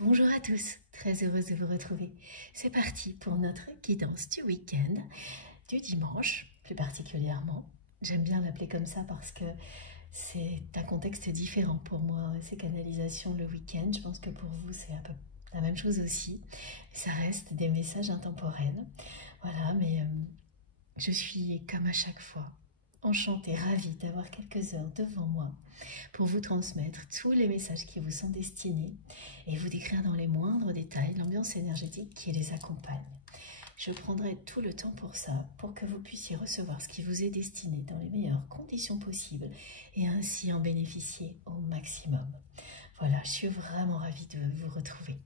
Bonjour à tous, très heureuse de vous retrouver. C'est parti pour notre guidance du week-end, du dimanche plus particulièrement. J'aime bien l'appeler comme ça parce que c'est un contexte différent pour moi, ces canalisations le week-end. Je pense que pour vous c'est un peu la même chose aussi. Ça reste des messages intemporels. Voilà, mais je suis comme à chaque fois enchantée, ravie d'avoir quelques heures devant moi pour vous transmettre tous les messages qui vous sont destinés et vous décrire dans les moindres détails l'ambiance énergétique qui les accompagne. Je prendrai tout le temps pour ça, pour que vous puissiez recevoir ce qui vous est destiné dans les meilleures conditions possibles et ainsi en bénéficier au maximum. Voilà, je suis vraiment ravie de vous retrouver.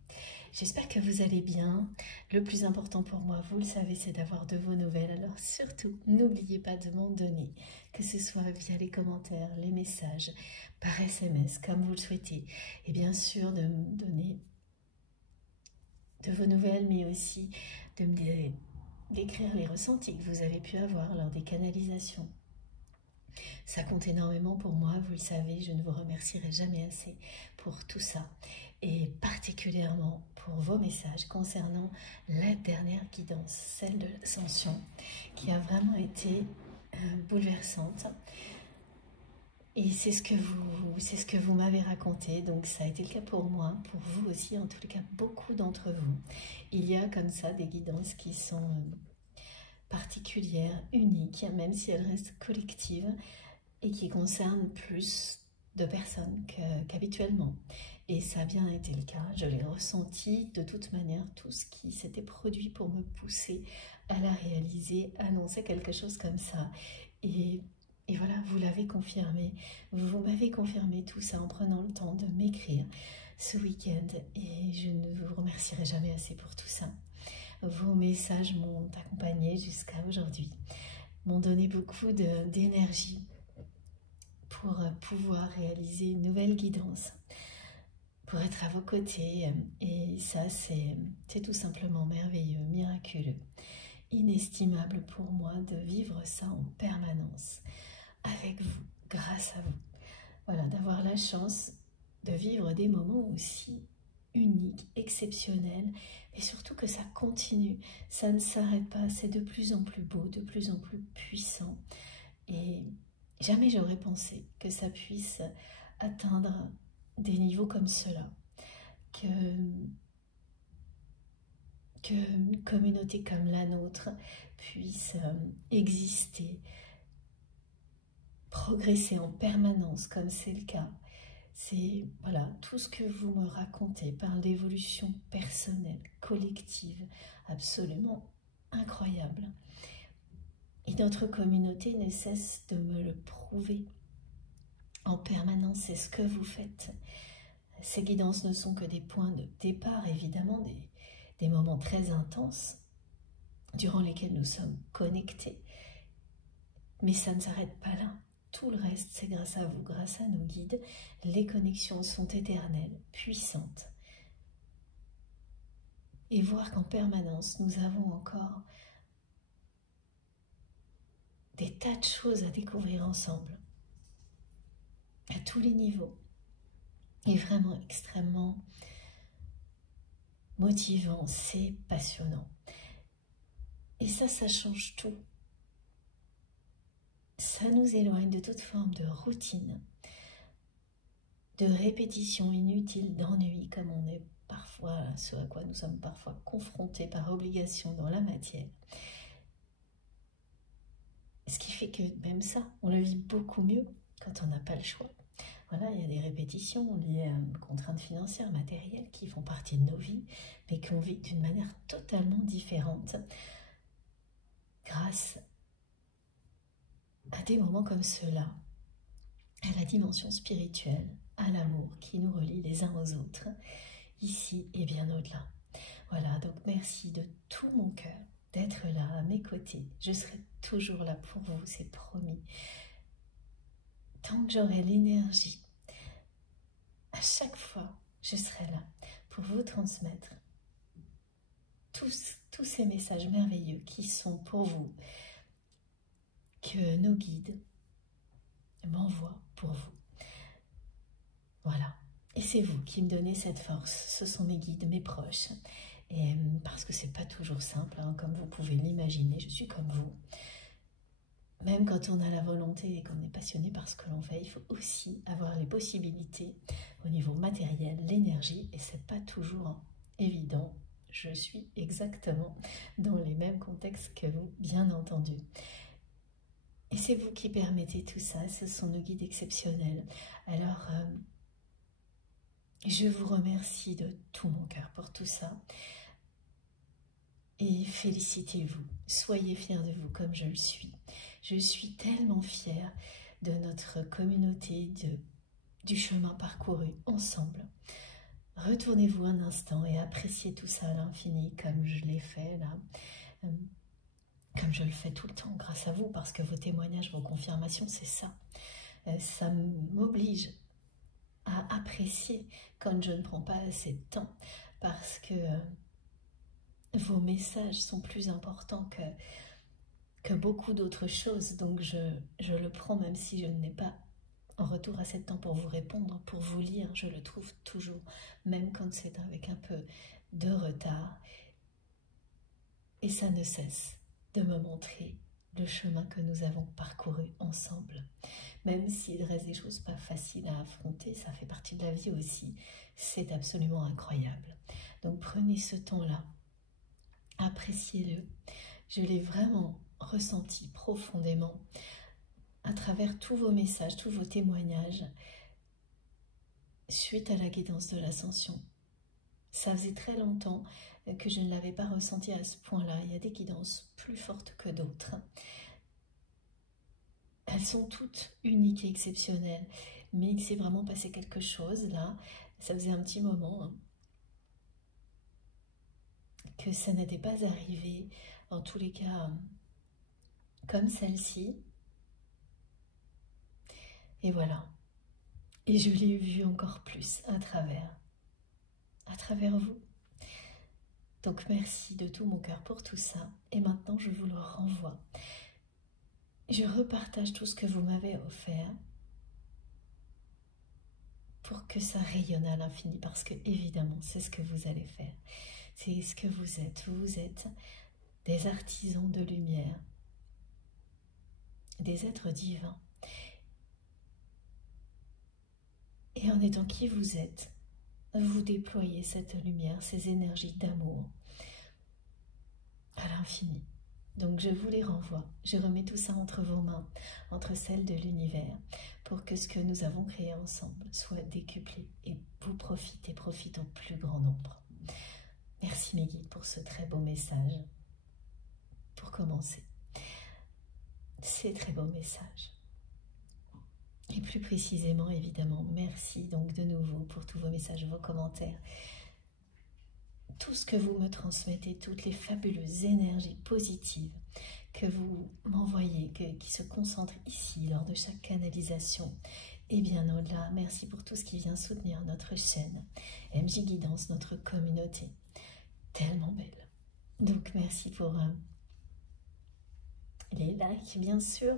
J'espère que vous allez bien. Le plus important pour moi, vous le savez, c'est d'avoir de vos nouvelles. Alors surtout, n'oubliez pas de m'en donner, que ce soit via les commentaires, les messages, par SMS, comme vous le souhaitez. Et bien sûr, de me donner de vos nouvelles, mais aussi de me décrire les ressentis que vous avez pu avoir lors des canalisations. Ça compte énormément pour moi, vous le savez, je ne vous remercierai jamais assez pour tout ça. Et particulièrement pour vos messages concernant la dernière guidance, celle de l'ascension, qui a vraiment été bouleversante. Et c'est ce que vous m'avez raconté, donc ça a été le cas pour moi, pour vous aussi, en tout cas beaucoup d'entre vous. Il y a comme ça des guidances qui sont particulières, uniques, même si elles restent collectives et qui concernent plus de personnes qu'habituellement. Et ça a bien été le cas, je l'ai ressenti de toute manière, tout ce qui s'était produit pour me pousser à la réaliser, annonçait quelque chose comme ça. Et voilà, vous l'avez confirmé, vous m'avez confirmé tout ça en prenant le temps de m'écrire ce week-end et je ne vous remercierai jamais assez pour tout ça. Vos messages m'ont accompagné jusqu'à aujourd'hui, m'ont donné beaucoup d'énergie pour pouvoir réaliser une nouvelle guidance, pour être à vos côtés. Et ça, c'est tout simplement merveilleux, miraculeux, inestimable pour moi de vivre ça en permanence, avec vous, grâce à vous. Voilà, d'avoir la chance de vivre des moments aussi uniques, exceptionnels, et surtout que ça continue, ça ne s'arrête pas, c'est de plus en plus beau, de plus en plus puissant. Et jamais j'aurais pensé que ça puisse atteindre des niveaux comme cela, qu'une communauté comme la nôtre puisse exister, progresser en permanence comme c'est le cas. C'est voilà, tout ce que vous me racontez parle d'évolution personnelle, collective, absolument incroyable. Et notre communauté ne cesse de me le prouver en permanence, c'est ce que vous faites. Ces guidances ne sont que des points de départ, évidemment, des moments très intenses durant lesquels nous sommes connectés. Mais ça ne s'arrête pas là. Tout le reste, c'est grâce à vous, grâce à nos guides. Les connexions sont éternelles, puissantes. Et voir qu'en permanence, nous avons encore des tas de choses à découvrir ensemble, à tous les niveaux, est vraiment extrêmement motivant, c'est passionnant. Et ça change tout. Ça nous éloigne de toute forme de routine, de répétition inutile, d'ennui, comme on est parfois, ce à quoi nous sommes parfois confrontés par obligation dans la matière. Ce qui fait que même ça, on le vit beaucoup mieux quand on n'a pas le choix. Voilà, il y a des répétitions liées à une contrainte financière, matérielle, qui font partie de nos vies, mais qu'on vit d'une manière totalement différente, grâce à des moments comme ceux-là, à la dimension spirituelle, à l'amour qui nous relie les uns aux autres, ici et bien au-delà. Voilà, donc merci de tout mon cœur d'être là à mes côtés. Je serai toujours là pour vous, c'est promis. Tant que j'aurai l'énergie, à chaque fois, je serai là pour vous transmettre tous ces messages merveilleux qui sont pour vous, que nos guides m'envoient pour vous. Voilà, Et c'est vous qui me donnez cette force, ce sont mes guides, mes proches. Et parce que c'est pas toujours simple, hein, comme vous pouvez l'imaginer, je suis comme vous. Même quand on a la volonté et qu'on est passionné par ce que l'on fait, il faut aussi avoir les possibilités au niveau matériel, l'énergie, et c'est pas toujours évident. Je suis exactement dans les mêmes contextes que vous, bien entendu. Et c'est vous qui permettez tout ça, ce sont nos guides exceptionnels. Alors, je vous remercie de tout mon cœur pour tout ça. Et félicitez-vous, soyez fiers de vous comme je le suis. Je suis tellement fière de notre communauté, du chemin parcouru ensemble. Retournez-vous un instant et appréciez tout ça à l'infini comme je l'ai fait là, comme je le fais tout le temps grâce à vous, parce que vos témoignages, vos confirmations, c'est ça. Ça m'oblige à apprécier quand je ne prends pas assez de temps, parce que vos messages sont plus importants que beaucoup d'autres choses, donc je le prends même si je n'ai pas en retour assez de temps pour vous répondre, pour vous lire, je le trouve toujours, même quand c'est avec un peu de retard. Et ça ne cesse de me montrer le chemin que nous avons parcouru ensemble. Même s'il reste des choses pas faciles à affronter, ça fait partie de la vie aussi, c'est absolument incroyable. Donc prenez ce temps-là, appréciez-le. Je l'ai vraiment ressenti profondément à travers tous vos messages, tous vos témoignages suite à la guidance de l'ascension. Ça faisait très longtemps que je ne l'avais pas ressenti à ce point-là. Il y a des guidances plus fortes que d'autres. Elles sont toutes uniques et exceptionnelles, mais il s'est vraiment passé quelque chose là. Ça faisait un petit moment que ça n'était pas arrivé, en tous les cas, comme celle-ci. Et voilà. Et je l'ai vu encore plus à travers vous. Donc merci de tout mon cœur pour tout ça. Et maintenant, je vous le renvoie. Je repartage tout ce que vous m'avez offert pour que ça rayonne à l'infini, parce que évidemment, c'est ce que vous allez faire. C'est ce que vous êtes. Vous êtes des artisans de lumière, des êtres divins. Et en étant qui vous êtes, vous déployez cette lumière, ces énergies d'amour à l'infini. Donc je vous les renvoie, je remets tout ça entre vos mains, entre celles de l'univers, pour que ce que nous avons créé ensemble soit décuplé et vous profite au plus grand nombre. Merci mes guides pour ce très beau message. Pour commencer, ces très beaux messages. Et plus précisément, évidemment, merci donc de nouveau pour tous vos messages, vos commentaires, tout ce que vous me transmettez, toutes les fabuleuses énergies positives que vous m'envoyez, qui se concentrent ici lors de chaque canalisation. Et bien au-delà, merci pour tout ce qui vient soutenir notre chaîne, MJ Guidance, notre communauté, tellement belle. Donc merci pour les likes, bien sûr,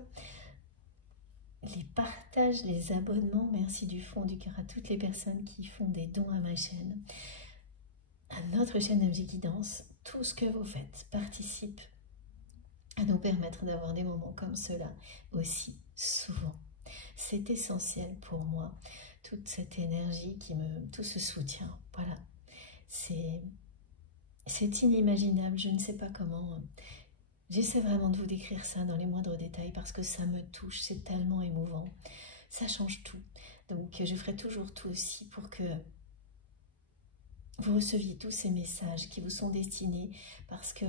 les partages, les abonnements. Merci du fond du cœur à toutes les personnes qui font des dons à ma chaîne, à notre chaîne MJ Guidance. Tout ce que vous faites participe à nous permettre d'avoir des moments comme cela aussi souvent. C'est essentiel pour moi, toute cette énergie tout ce soutien. Voilà, c'est inimaginable, je ne sais pas comment. J'essaie vraiment de vous décrire ça dans les moindres détails parce que ça me touche, c'est tellement émouvant. Ça change tout. Donc je ferai toujours tout aussi pour que vous receviez tous ces messages qui vous sont destinés, parce que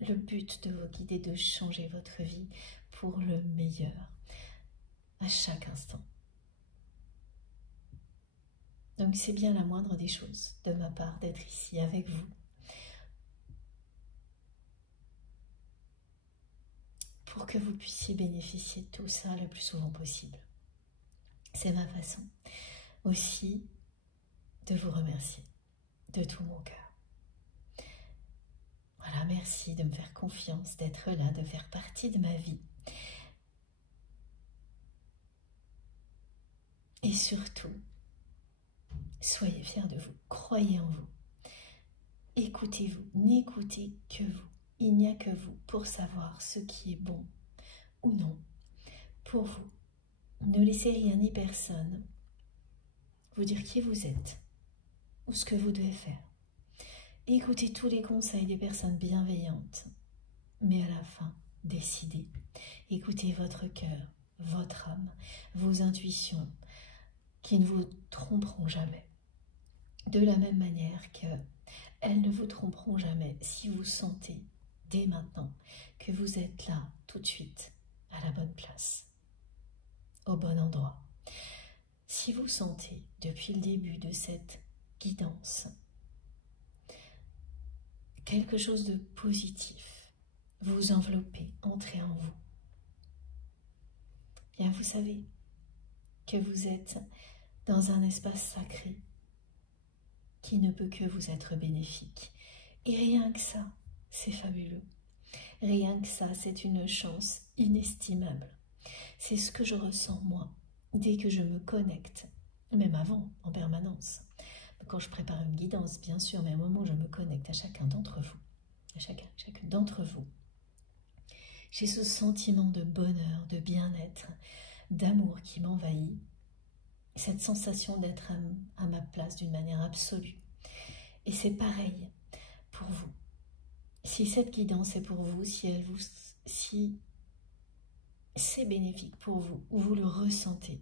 le but de vos guides est de changer votre vie pour le meilleur à chaque instant. Donc c'est bien la moindre des choses de ma part d'être ici avec vous. Pour que vous puissiez bénéficier de tout ça le plus souvent possible. C'est ma façon aussi de vous remercier de tout mon cœur. Voilà, merci de me faire confiance, d'être là, de faire partie de ma vie. Et surtout, Soyez fiers de vous, croyez en vous. Écoutez-vous, n'écoutez que vous. Il n'y a que vous pour savoir ce qui est bon ou non pour vous. Ne laissez rien ni personne vous dire qui vous êtes ou ce que vous devez faire. Écoutez tous les conseils des personnes bienveillantes, mais à la fin, décidez. Écoutez votre cœur, votre âme, vos intuitions, qui ne vous tromperont jamais. De la même manière qu'elles ne vous tromperont jamais si vous sentez dès maintenant que vous êtes là tout de suite à la bonne place, au bon endroit. Si vous sentez depuis le début de cette guidance quelque chose de positif vous envelopper, entrer en vous, bien vous savez que vous êtes dans un espace sacré qui ne peut que vous être bénéfique. Et rien que ça, c'est fabuleux. Rien que ça, c'est une chance inestimable. C'est ce que je ressens moi, dès que je me connecte, même avant, en permanence. Quand je prépare une guidance, bien sûr, mais au moment où je me connecte à chacun d'entre vous, à chacune d'entre vous, j'ai ce sentiment de bonheur, de bien-être, d'amour qui m'envahit, cette sensation d'être à ma place d'une manière absolue. Et c'est pareil pour vous. Si cette guidance est pour vous, si c'est bénéfique pour vous, ou vous le ressentez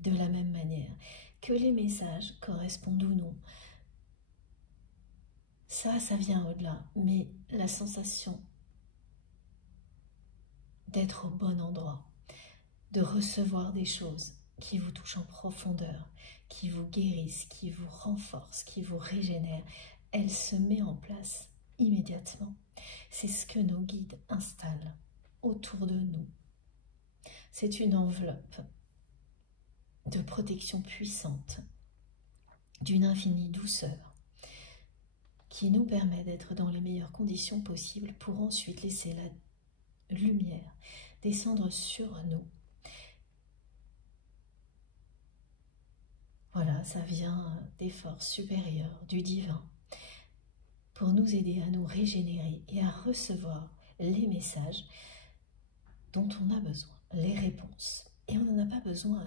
de la même manière, que les messages correspondent ou non, ça vient au-delà, mais la sensation d'être au bon endroit, de recevoir des choses qui vous touchent en profondeur, qui vous guérissent, qui vous renforcent, qui vous régénèrent, elle se met en place immédiatement. C'est ce que nos guides installent autour de nous. C'est une enveloppe de protection puissante, d'une infinie douceur, qui nous permet d'être dans les meilleures conditions possibles pour ensuite laisser la lumière descendre sur nous. Voilà, ça vient des forces supérieures, du divin, pour nous aider à nous régénérer et à recevoir les messages dont on a besoin, les réponses. Et on n'en a pas besoin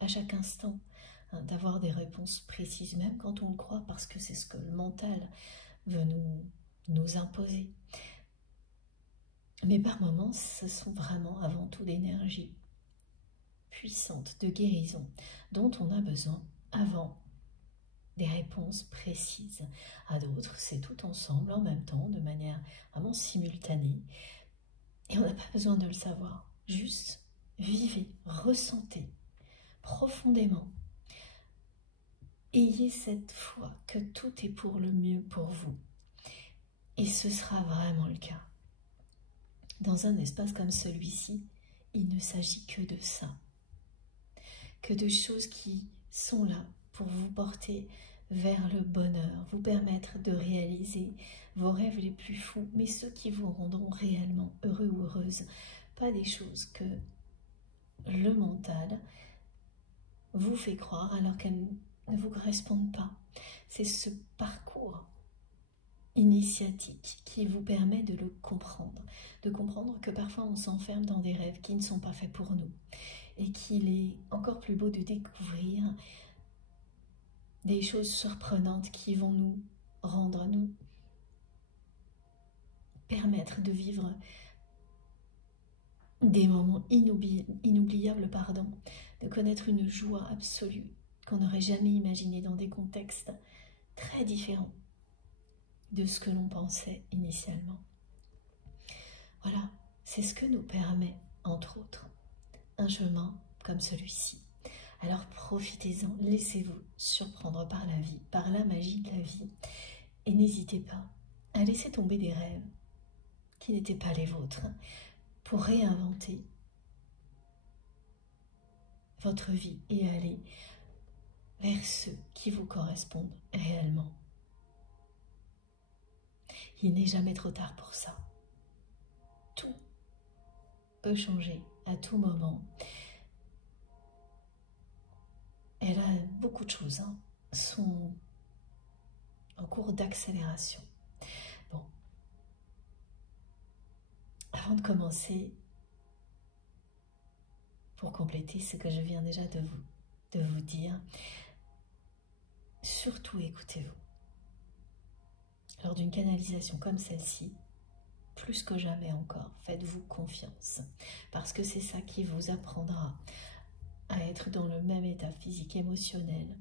à chaque instant d'avoir des réponses précises, même quand on le croit, parce que c'est ce que le mental veut nous imposer. Mais par moments, ce sont vraiment avant tout d'énergie puissante, de guérison, dont on a besoin avant des réponses précises. À d'autres, c'est tout ensemble, en même temps, de manière vraiment simultanée. Et on n'a pas besoin de le savoir. Juste vivez, ressentez profondément. Ayez cette foi que tout est pour le mieux pour vous. Et ce sera vraiment le cas. Dans un espace comme celui-ci, il ne s'agit que de ça. Que de choses qui sont là pour vous porter vers le bonheur, vous permettre de réaliser vos rêves les plus fous, mais ceux qui vous rendront réellement heureux ou heureuse. Pas des choses que le mental vous fait croire alors qu'elles ne vous correspondent pas. C'est ce parcours initiatique qui vous permet de le comprendre, de comprendre que parfois on s'enferme dans des rêves qui ne sont pas faits pour nous et qu'il est encore plus beau de découvrir des choses surprenantes qui vont nous permettre de vivre des moments inoubliables, de connaître une joie absolue qu'on n'aurait jamais imaginée dans des contextes très différents de ce que l'on pensait initialement. Voilà, c'est ce que nous permet, entre autres, un chemin comme celui-ci. Alors profitez-en, laissez-vous surprendre par la vie, par la magie de la vie, et n'hésitez pas à laisser tomber des rêves qui n'étaient pas les vôtres, pour réinventer votre vie et aller vers ceux qui vous correspondent réellement. Il n'est jamais trop tard pour ça. Tout peut changer à tout moment. Elle a beaucoup de choses sont en cours d'accélération. Bon, avant de commencer, pour compléter ce que je viens déjà de vous dire, surtout écoutez-vous. Lors d'une canalisation comme celle-ci, plus que jamais encore, faites-vous confiance, parce que c'est ça qui vous apprendra à être dans le même état physique, émotionnel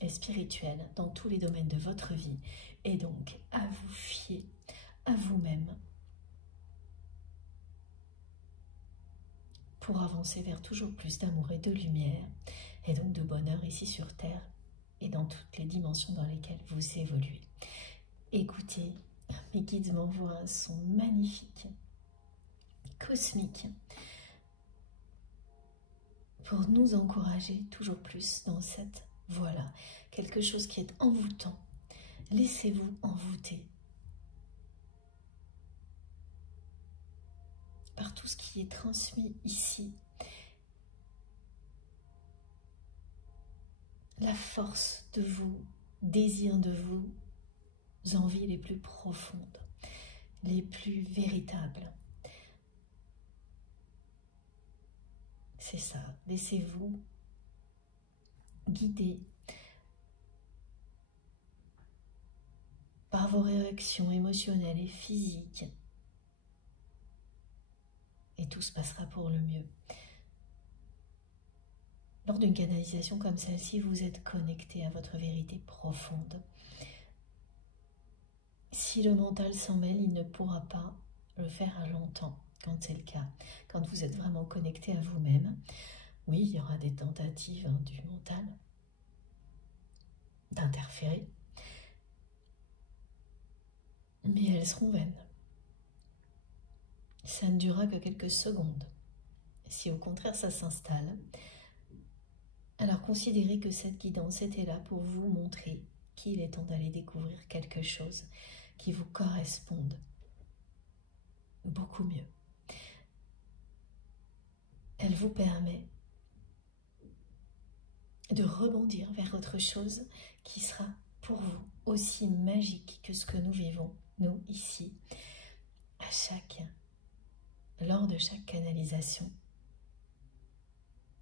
et spirituel dans tous les domaines de votre vie, et donc à vous fier à vous-même pour avancer vers toujours plus d'amour et de lumière, et donc de bonheur ici sur Terre et dans toutes les dimensions dans lesquelles vous évoluez. Écoutez, mes guides m'envoient un son magnifique, cosmique, pour nous encourager toujours plus dans cette voie-là. Quelque chose qui est envoûtant. Laissez-vous envoûter par tout ce qui est transmis ici. La force de vos désirs, de vos envies les plus profondes, les plus véritables. C'est ça, laissez-vous guider par vos réactions émotionnelles et physiques. Et tout se passera pour le mieux. Lors d'une canalisation comme celle-ci, vous êtes connecté à votre vérité profonde. Si le mental s'en mêle, il ne pourra pas le faire longtemps, quand c'est le cas. Quand vous êtes vraiment connecté à vous-même, oui, il y aura des tentatives du mental d'interférer, mais elles seront vaines. Ça ne durera que quelques secondes. Si au contraire ça s'installe, alors considérez que cette guidance était là pour vous montrer qu'il est temps d'aller découvrir quelque chose qui vous corresponde beaucoup mieux. Elle vous permet de rebondir vers autre chose qui sera pour vous aussi magique que ce que nous vivons, nous, ici, lors de chaque canalisation,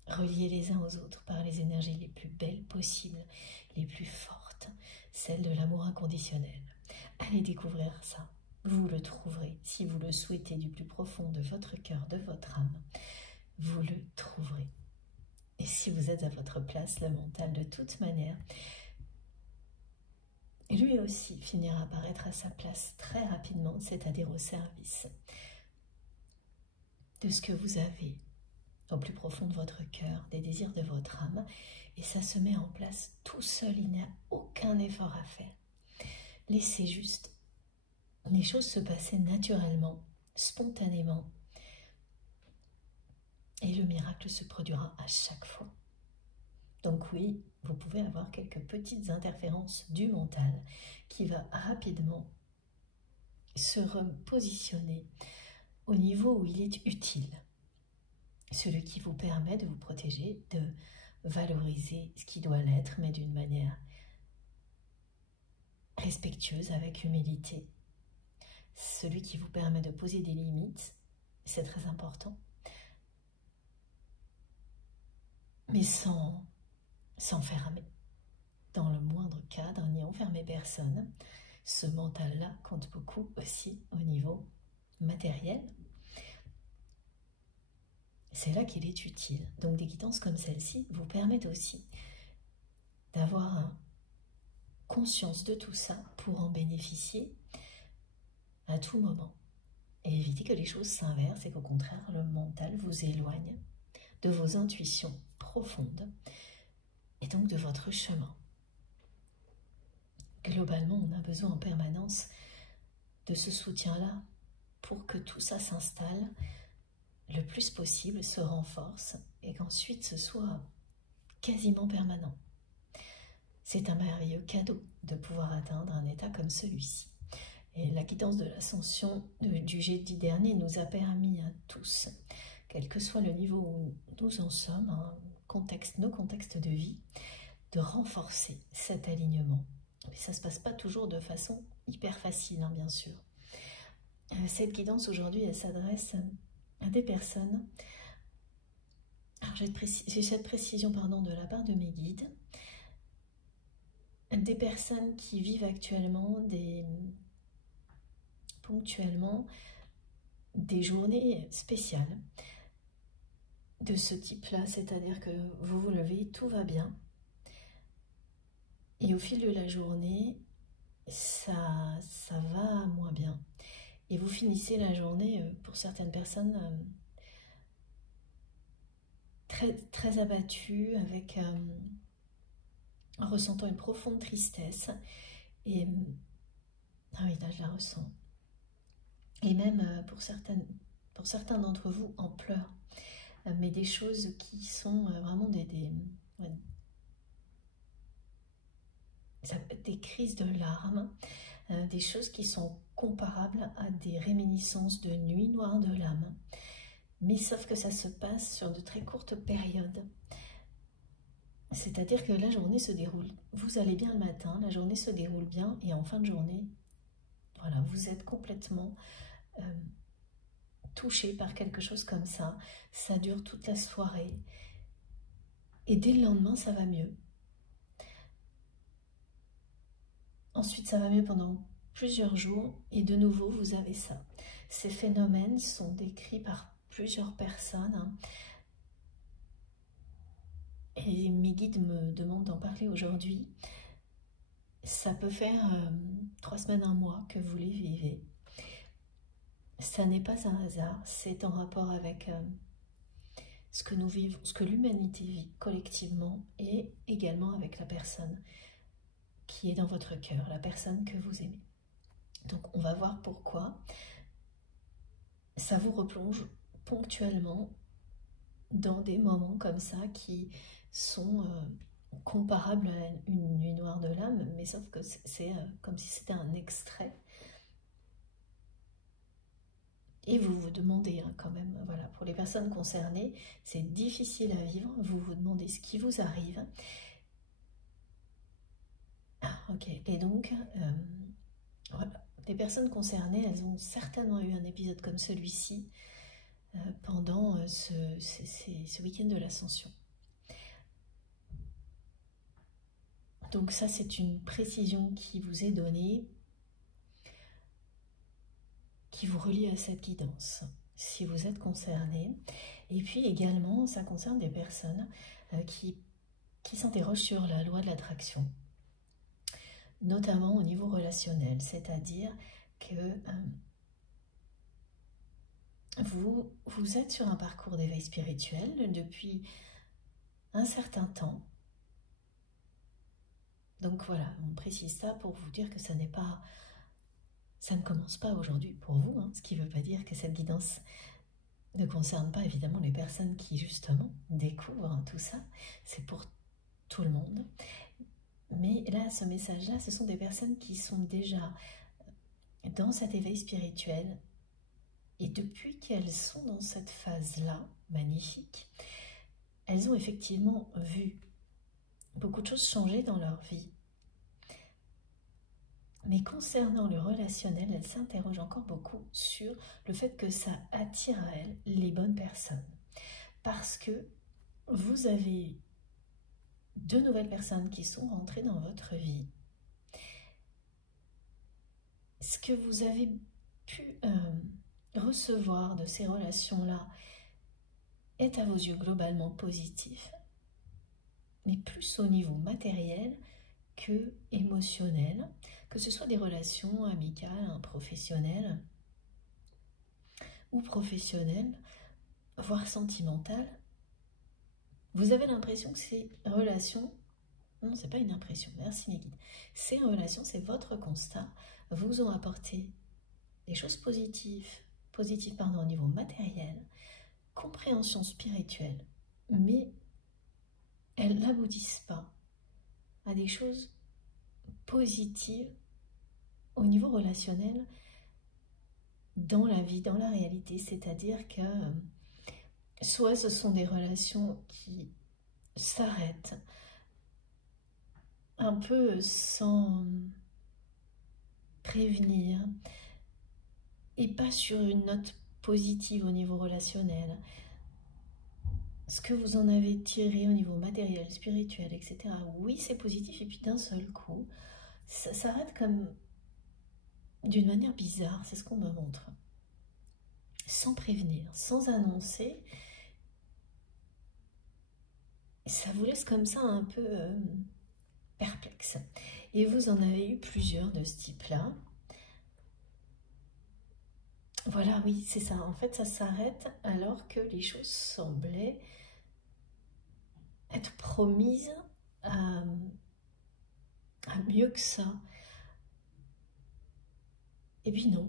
reliés les uns aux autres par les énergies les plus belles possibles, les plus fortes, celles de l'amour inconditionnel. Allez découvrir ça, vous le trouverez, si vous le souhaitez du plus profond de votre cœur, de votre âme, vous le trouverez. Et si vous êtes à votre place, le mental de toute manière, lui aussi finira par être à sa place très rapidement, c'est-à-dire au service de ce que vous avez au plus profond de votre cœur, des désirs de votre âme, et ça se met en place tout seul, il n'y a aucun effort à faire. Laissez juste les choses se passer naturellement, spontanément, et le miracle se produira à chaque fois. Donc oui, vous pouvez avoir quelques petites interférences du mental qui va rapidement se repositionner au niveau où il est utile. Celui qui vous permet de vous protéger, de valoriser ce qui doit l'être, mais d'une manière respectueuse, avec humilité. Celui qui vous permet de poser des limites, c'est très important, mais sans s'enfermer dans le moindre cadre, ni enfermer personne. Ce mental-là compte beaucoup aussi au niveau matériel. C'est là qu'il est utile. Donc des guidances comme celle-ci vous permettent aussi d'avoir conscience de tout ça pour en bénéficier à tout moment. Et éviter que les choses s'inversent et qu'au contraire, le mental vous éloigne de vos intuitions profondes et donc de votre chemin. Globalement, on a besoin en permanence de ce soutien-là pour que tout ça s'installe le plus possible, se renforce et qu'ensuite ce soit quasiment permanent. C'est un merveilleux cadeau de pouvoir atteindre un état comme celui-ci. Et la guidance de l'ascension du jeudi dernier nous a permis à tous, quel que soit le niveau où nous en sommes, nos contextes de vie, de renforcer cet alignement. Mais ça ne se passe pas toujours de façon hyper facile, hein, bien sûr. Cette guidance aujourd'hui, elle s'adresse à des personnes. Alors j'ai cette précision de la part de mes guides. Des personnes qui vivent actuellement ponctuellement des journées spéciales de ce type-là, c'est-à-dire que vous vous levez, tout va bien, et au fil de la journée, ça va moins bien. Et vous finissez la journée, pour certaines personnes, très abattues, en ressentant une profonde tristesse. Et ah oui, là je la ressens. Et même pour certains d'entre vous, en pleurs. Mais des choses qui sont vraiment des crises de larmes, des choses qui sont comparables à des réminiscences de nuits noires de l'âme. Mais sauf que ça se passe sur de très courtes périodes. C'est-à-dire que la journée se déroule, vous allez bien le matin, la journée se déroule bien, et en fin de journée, voilà, vous êtes complètement touché par quelque chose comme ça. Ça dure toute la soirée. Et dès le lendemain, ça va mieux. Ensuite, ça va mieux pendant plusieurs jours. Et de nouveau, vous avez ça. Ces phénomènes sont décrits par plusieurs personnes. Hein. Et mes guides me demandent d'en parler aujourd'hui. Ça peut faire 3 semaines, 1 mois que vous les vivez. Ça n'est pas un hasard, c'est en rapport avec ce que nous vivons, ce que l'humanité vit collectivement, et également avec la personne qui est dans votre cœur, la personne que vous aimez. Donc on va voir pourquoi ça vous replonge ponctuellement dans des moments comme ça qui sont comparables à une nuit noire de l'âme, mais sauf que c'est comme si c'était un extrait. Et vous vous demandez quand même, voilà, pour les personnes concernées, c'est difficile à vivre, vous vous demandez ce qui vous arrive. Ah, ok, et donc, voilà, les personnes concernées, elles ont certainement eu un épisode comme celui-ci pendant ce week-end de l'Ascension. Donc ça, c'est une précision qui vous est donnée, qui vous relie à cette guidance, si vous êtes concerné. Et puis également, ça concerne des personnes qui s'interrogent sur la loi de l'attraction, notamment au niveau relationnel, c'est-à-dire que vous êtes sur un parcours d'éveil spirituel depuis un certain temps. Donc voilà, on précise ça pour vous dire que ça ne commence pas aujourd'hui pour vous, hein, ce qui ne veut pas dire que cette guidance ne concerne pas évidemment les personnes qui justement découvrent tout ça, c'est pour tout le monde. Mais là, ce message-là, ce sont des personnes qui sont déjà dans cet éveil spirituel, et depuis qu'elles sont dans cette phase-là, magnifique, elles ont effectivement vu beaucoup de choses changer dans leur vie. Mais concernant le relationnel, elles s'interrogent encore beaucoup sur le fait que ça attire à elles les bonnes personnes. Parce que vous avez 2 nouvelles personnes qui sont rentrées dans votre vie. Ce que vous avez pu recevoir de ces relations-là est à vos yeux globalement positif, mais plus au niveau matériel que émotionnel, que ce soit des relations amicales, professionnelles ou professionnelles, voire sentimentales. Vous avez l'impression que ces relations, non, c'est pas une impression, merci mes guides, ces relations, c'est votre constat, vous ont apporté des choses positives au niveau matériel, compréhension spirituelle, mais elles n'aboutissent pas à des choses positives au niveau relationnel dans la vie, dans la réalité. C'est-à-dire que soit ce sont des relations qui s'arrêtent un peu sans prévenir et pas sur une note positive au niveau relationnel. Ce que vous en avez tiré au niveau matériel, spirituel, etc. Oui, c'est positif, et puis d'un seul coup, ça s'arrête comme d'une manière bizarre, c'est ce qu'on me montre. Sans prévenir, sans annoncer, ça vous laisse comme ça un peu perplexe. Et vous en avez eu plusieurs de ce type-là. Voilà, oui, c'est ça. En fait, ça s'arrête alors que les choses semblaient être promises à mieux que ça. Et puis non.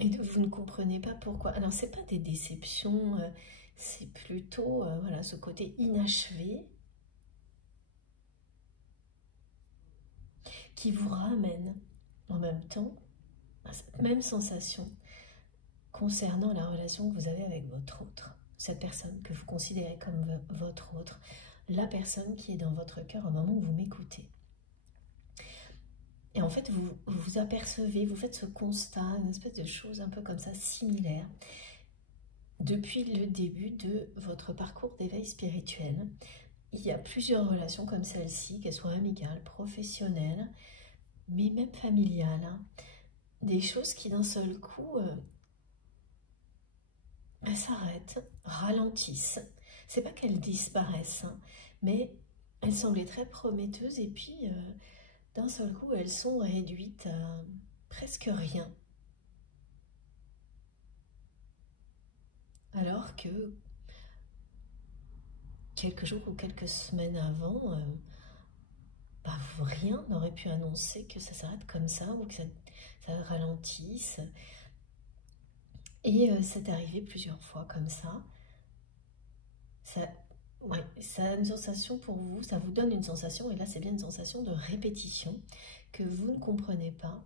Et vous ne comprenez pas pourquoi. Alors, c'est pas des déceptions, c'est plutôt voilà, ce côté inachevé qui vous ramène en même temps à cette même sensation concernant la relation que vous avez avec votre autre, cette personne que vous considérez comme votre autre, la personne qui est dans votre cœur au moment où vous m'écoutez. Et en fait, vous apercevez, vous faites ce constat, une espèce de chose un peu comme ça, similaire, depuis le début de votre parcours d'éveil spirituel. Il y a plusieurs relations comme celle-ci, qu'elles soient amicales, professionnelles, mais même familiales. Hein. Des choses qui d'un seul coup elles s'arrêtent, ralentissent. C'est pas qu'elles disparaissent, hein, mais elles semblaient très prometteuses et puis d'un seul coup elles sont réduites à presque rien. Alors que quelques jours ou quelques semaines avant, rien n'aurait pu annoncer que ça s'arrête comme ça ou que ça ralentisse. Et c'est arrivé plusieurs fois comme ça. Ouais, ça a une sensation pour vous, ça vous donne une sensation, et là c'est bien une sensation de répétition que vous ne comprenez pas.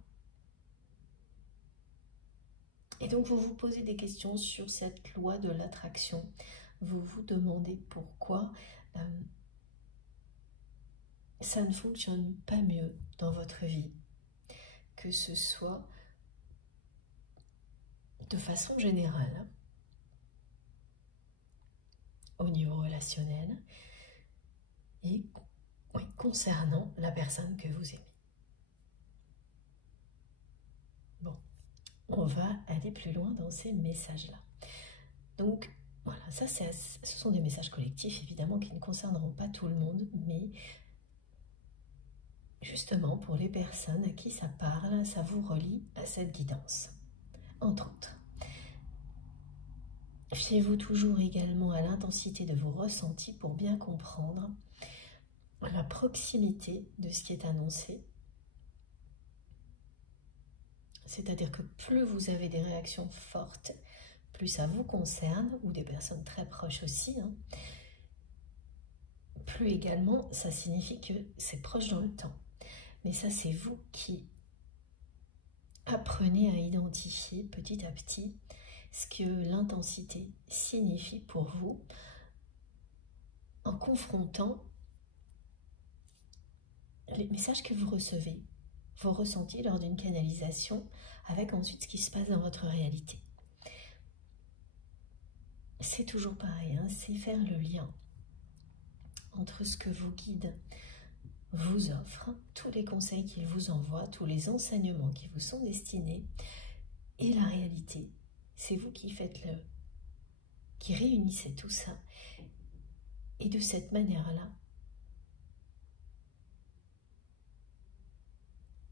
Et donc vous vous posez des questions sur cette loi de l'attraction. Vous vous demandez pourquoi ça ne fonctionne pas mieux dans votre vie. Que ce soit de façon générale, au niveau relationnel, et oui, concernant la personne que vous aimez. Bon, on va aller plus loin dans ces messages-là. Donc, voilà, ce sont des messages collectifs, évidemment, qui ne concerneront pas tout le monde, mais justement, pour les personnes à qui ça parle, ça vous relie à cette guidance, entre autres. Fiez-vous toujours également à l'intensité de vos ressentis pour bien comprendre la proximité de ce qui est annoncé. C'est-à-dire que plus vous avez des réactions fortes, plus ça vous concerne, ou des personnes très proches aussi, hein, plus également ça signifie que c'est proche dans le temps. Mais ça, c'est vous qui apprenez à identifier petit à petit ce que l'intensité signifie pour vous en confrontant les messages que vous recevez, vos ressentis lors d'une canalisation, avec ensuite ce qui se passe dans votre réalité. C'est toujours pareil, hein, c'est faire le lien entre ce que vos guides vous offrent, tous les conseils qu'ils vous envoient, tous les enseignements qui vous sont destinés, et la réalité. C'est vous qui qui réunissez tout ça. Et de cette manière-là,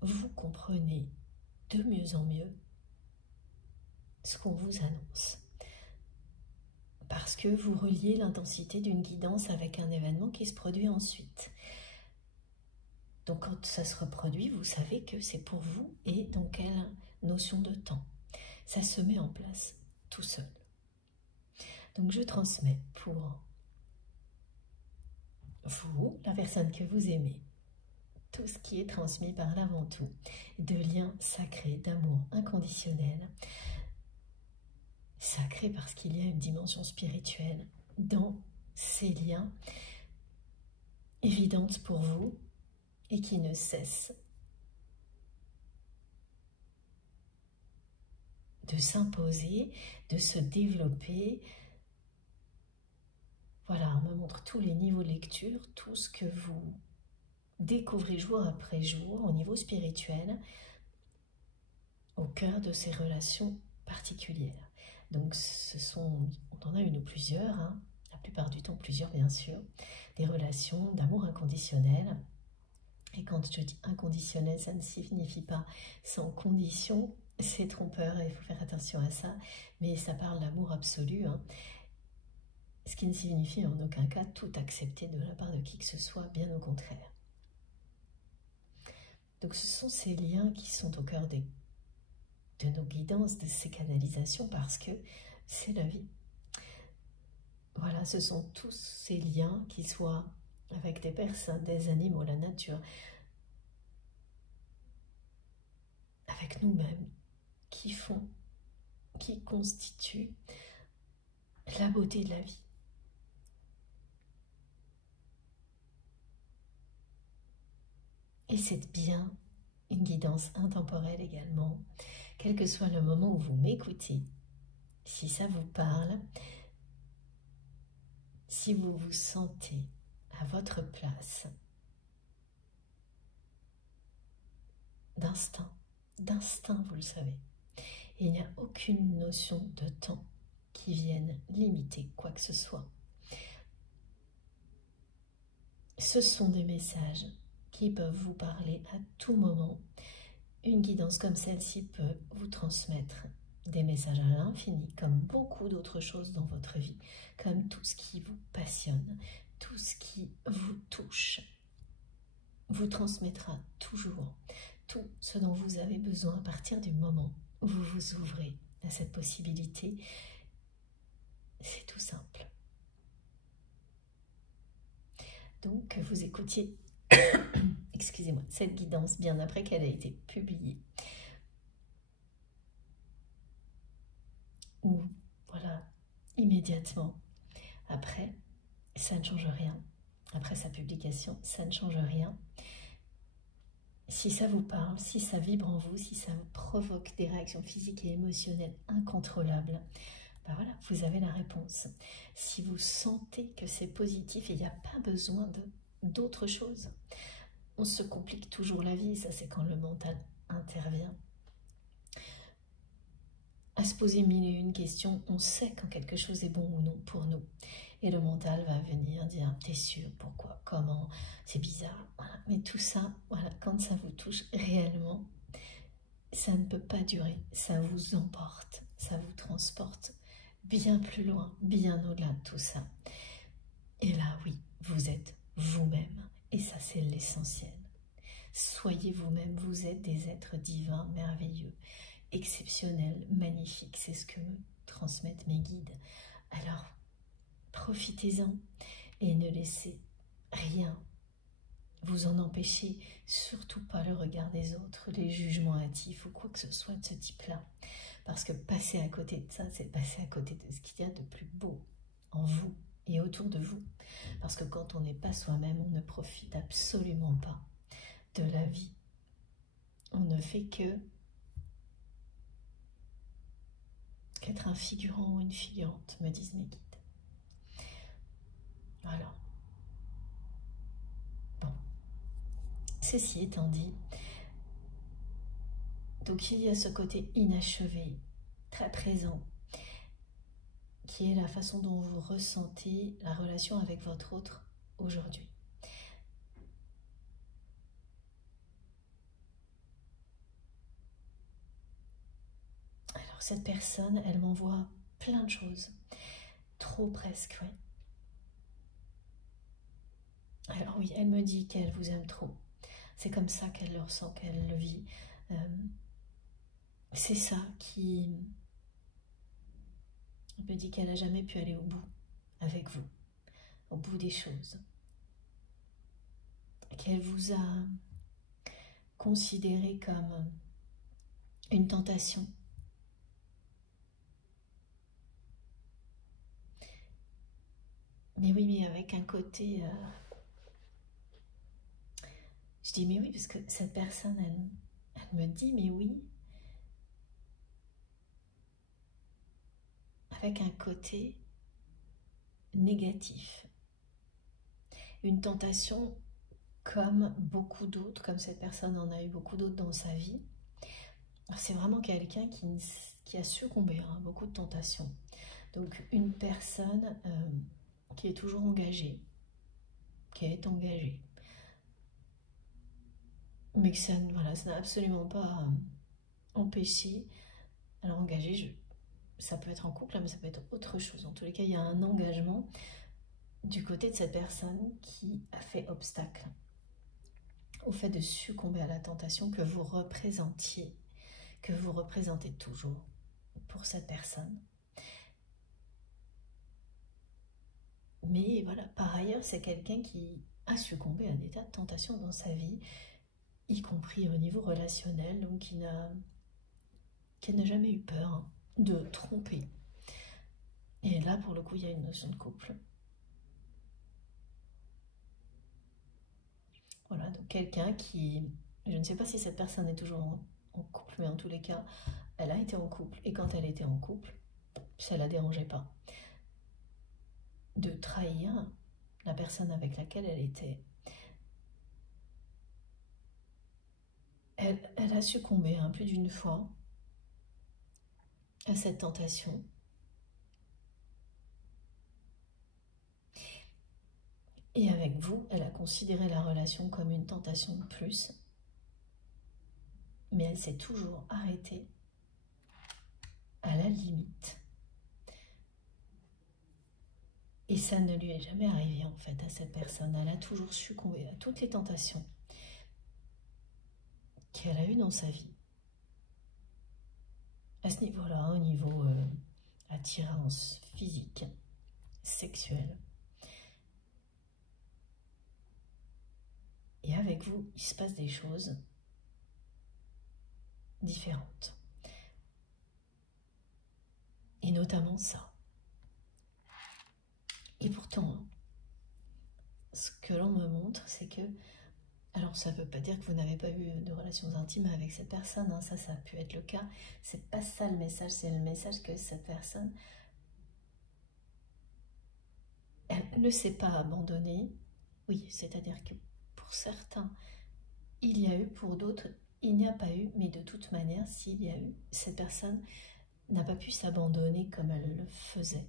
vous comprenez de mieux en mieux ce qu'on vous annonce. Parce que vous reliez l'intensité d'une guidance avec un événement qui se produit ensuite. Donc quand ça se reproduit, vous savez que c'est pour vous et dans quelle notion de temps. Ça se met en place tout seul. Donc je transmets pour vous, la personne que vous aimez, tout ce qui est transmis par l'avant-tout, de liens sacrés, d'amour inconditionnel. Sacré parce qu'il y a une dimension spirituelle dans ces liens. évidente pour vous et qui ne cesse de s'imposer, de se développer. Voilà, on me montre tous les niveaux de lecture, tout ce que vous découvrez jour après jour au niveau spirituel, au cœur de ces relations particulières. Donc on en a une ou plusieurs, hein, la plupart du temps plusieurs bien sûr, des relations d'amour inconditionnel. Et quand je dis inconditionnel, ça ne signifie pas sans condition, c'est trompeur et il faut faire attention à ça, mais ça parle d'amour absolu, hein, ce qui ne signifie en aucun cas tout accepter de la part de qui que ce soit, bien au contraire. Donc ce sont ces liens qui sont au cœur de nos guidances, de ces canalisations, parce que c'est la vie. Voilà, ce sont tous ces liens, qu'ils soient avec des personnes, des animaux, la nature, avec nous-mêmes, qui constituent la beauté de la vie. Et c'est bien une guidance intemporelle également, quel que soit le moment où vous m'écoutez, si ça vous parle, si vous vous sentez à votre place, d'instinct, vous le savez. Et il n'y a aucune notion de temps qui vienne limiter quoi que ce soit. Ce sont des messages qui peuvent vous parler à tout moment. Une guidance comme celle-ci peut vous transmettre des messages à l'infini, comme beaucoup d'autres choses dans votre vie, comme tout ce qui vous passionne, tout ce qui vous touche, vous transmettra toujours tout ce dont vous avez besoin à partir du moment où vous vous ouvrez à cette possibilité. C'est tout simple. Donc, que vous écoutiez, excusez-moi, cette guidance bien après qu'elle a été publiée. Ou, voilà, immédiatement après, ça ne change rien. Après sa publication, ça ne change rien. Si ça vous parle, si ça vibre en vous, si ça vous provoque des réactions physiques et émotionnelles incontrôlables, ben voilà, vous avez la réponse. Si vous sentez que c'est positif, il n'y a pas besoin d'autre chose. On se complique toujours la vie, ça c'est quand le mental intervient. À se poser mille et une questions, on sait quand quelque chose est bon ou non pour nous. Et le mental va venir dire, t'es sûr, pourquoi, comment, c'est bizarre. Voilà. Mais tout ça, voilà, quand ça vous touche réellement, ça ne peut pas durer. Ça vous emporte, ça vous transporte bien plus loin, bien au-delà de tout ça. Et là, oui, vous êtes vous-même. Et ça, c'est l'essentiel. Soyez vous-même, vous êtes des êtres divins, merveilleux, exceptionnels, magnifiques. C'est ce que me transmettent mes guides. Alors, profitez-en et ne laissez rien vous en empêcher, surtout pas le regard des autres, les jugements hâtifs ou quoi que ce soit de ce type-là. Parce que passer à côté de ça, c'est passer à côté de ce qu'il y a de plus beau en vous et autour de vous. Parce que quand on n'est pas soi-même, on ne profite absolument pas de la vie. On ne fait qu'être un figurant ou une figurante, me disent mes guides. Voilà. Bon. Ceci étant dit, donc il y a ce côté inachevé, très présent, qui est la façon dont vous ressentez la relation avec votre autre aujourd'hui. Alors cette personne, elle m'envoie plein de choses, trop presque, oui. Alors oui, elle me dit qu'elle vous aime trop. C'est comme ça qu'elle le ressent, qu'elle le vit. C'est ça qui... Elle me dit qu'elle n'a jamais pu aller au bout avec vous, au bout des choses. Qu'elle vous a considéré comme une tentation. Mais oui, mais avec un côté Je dis mais oui, parce que cette personne, elle me dit mais oui, avec un côté négatif. Une tentation comme beaucoup d'autres, comme cette personne en a eu beaucoup d'autres dans sa vie. C'est vraiment quelqu'un qui a succombé à beaucoup de tentations. Donc une personne qui est toujours engagée, qui est engagée, mais que ça n'a absolument pas empêché. Alors engagée, ça peut être en couple, mais ça peut être autre chose. En tous les cas, il y a un engagement du côté de cette personne qui a fait obstacle au fait de succomber à la tentation que vous représentiez, que vous représentez toujours pour cette personne. Mais voilà, par ailleurs, c'est quelqu'un qui a succombé à des tas de tentations dans sa vie, y compris au niveau relationnel, donc qui n'a jamais eu peur de tromper. Et là, pour le coup, il y a une notion de couple. Voilà, donc quelqu'un qui... Je ne sais pas si cette personne est toujours en couple, mais en tous les cas, elle a été en couple. Et quand elle était en couple, ça ne la dérangeait pas de trahir la personne avec laquelle elle était. Elle a succombé plus d'une fois à cette tentation. Et avec vous, elle a considéré la relation comme une tentation de plus. Mais elle s'est toujours arrêtée à la limite. Et ça ne lui est jamais arrivé en fait à cette personne. Elle a toujours succombé à toutes les tentations qu'elle a eues dans sa vie. À ce niveau-là, au niveau attirance physique, sexuelle. Et avec vous, il se passe des choses différentes. Et notamment ça. Et pourtant, ce que l'on me montre, c'est que... Alors ça ne veut pas dire que vous n'avez pas eu de relations intimes avec cette personne, ça a pu être le cas. C'est pas ça le message, c'est le message que cette personne, elle ne s'est pas abandonnée. Oui, c'est-à-dire que pour certains, il y a eu, pour d'autres, il n'y a pas eu, mais de toute manière, s'il y a eu, cette personne n'a pas pu s'abandonner comme elle le faisait.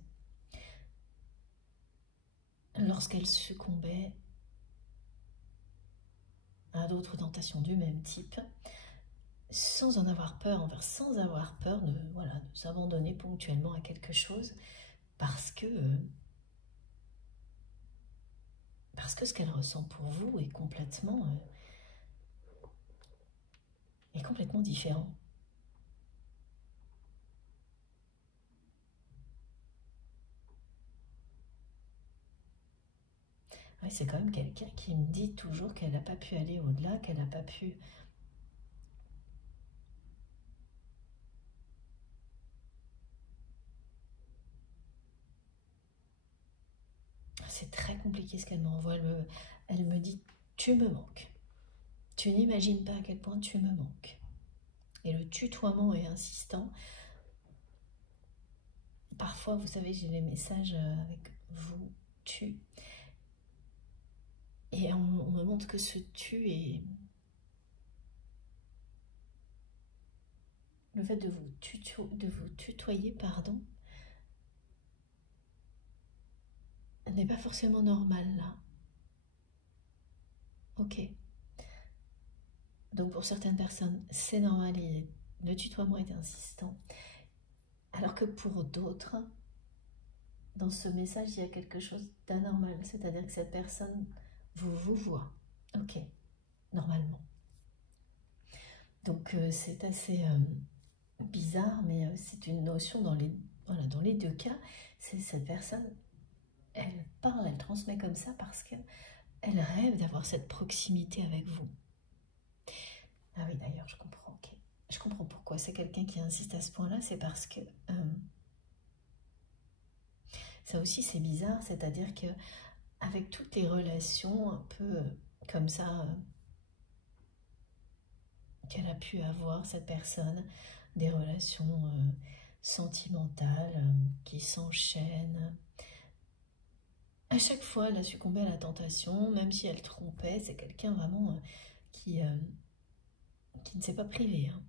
Lorsqu'elle succombait à d'autres tentations du même type, sans en avoir peur, sans avoir peur de s'abandonner ponctuellement à quelque chose, parce que ce qu'elle ressent pour vous est complètement différent. Ouais, c'est quand même quelqu'un qui me dit toujours qu'elle n'a pas pu aller au-delà, qu'elle n'a pas pu... C'est très compliqué ce qu'elle m'envoie. Elle me dit « tu me manques ». Tu n'imagines pas à quel point tu me manques. Et le tutoiement est insistant. Parfois, vous savez, j'ai les messages avec vous, tu. Et on me montre que ce tu est... Le fait de vous tutoyer, pardon, n'est pas forcément normal là. Ok. Donc pour certaines personnes, c'est normal et le tutoiement est insistant. Alors que pour d'autres, dans ce message, il y a quelque chose d'anormal. C'est-à-dire que cette personne vous voit. Ok, normalement. Donc c'est assez bizarre, mais c'est une notion dans les deux cas. C'est cette personne, elle parle, elle transmet comme ça parce qu'elle rêve d'avoir cette proximité avec vous. Ah oui, d'ailleurs, je comprends. Ok. Je comprends pourquoi. C'est quelqu'un qui insiste à ce point-là, c'est parce que ça aussi c'est bizarre, c'est-à-dire que avec toutes les relations un peu comme ça, qu'elle a pu avoir, cette personne, des relations sentimentales qui s'enchaînent. À chaque fois, elle a succombé à la tentation, même si elle trompait. C'est quelqu'un vraiment qui ne s'est pas privé, hein.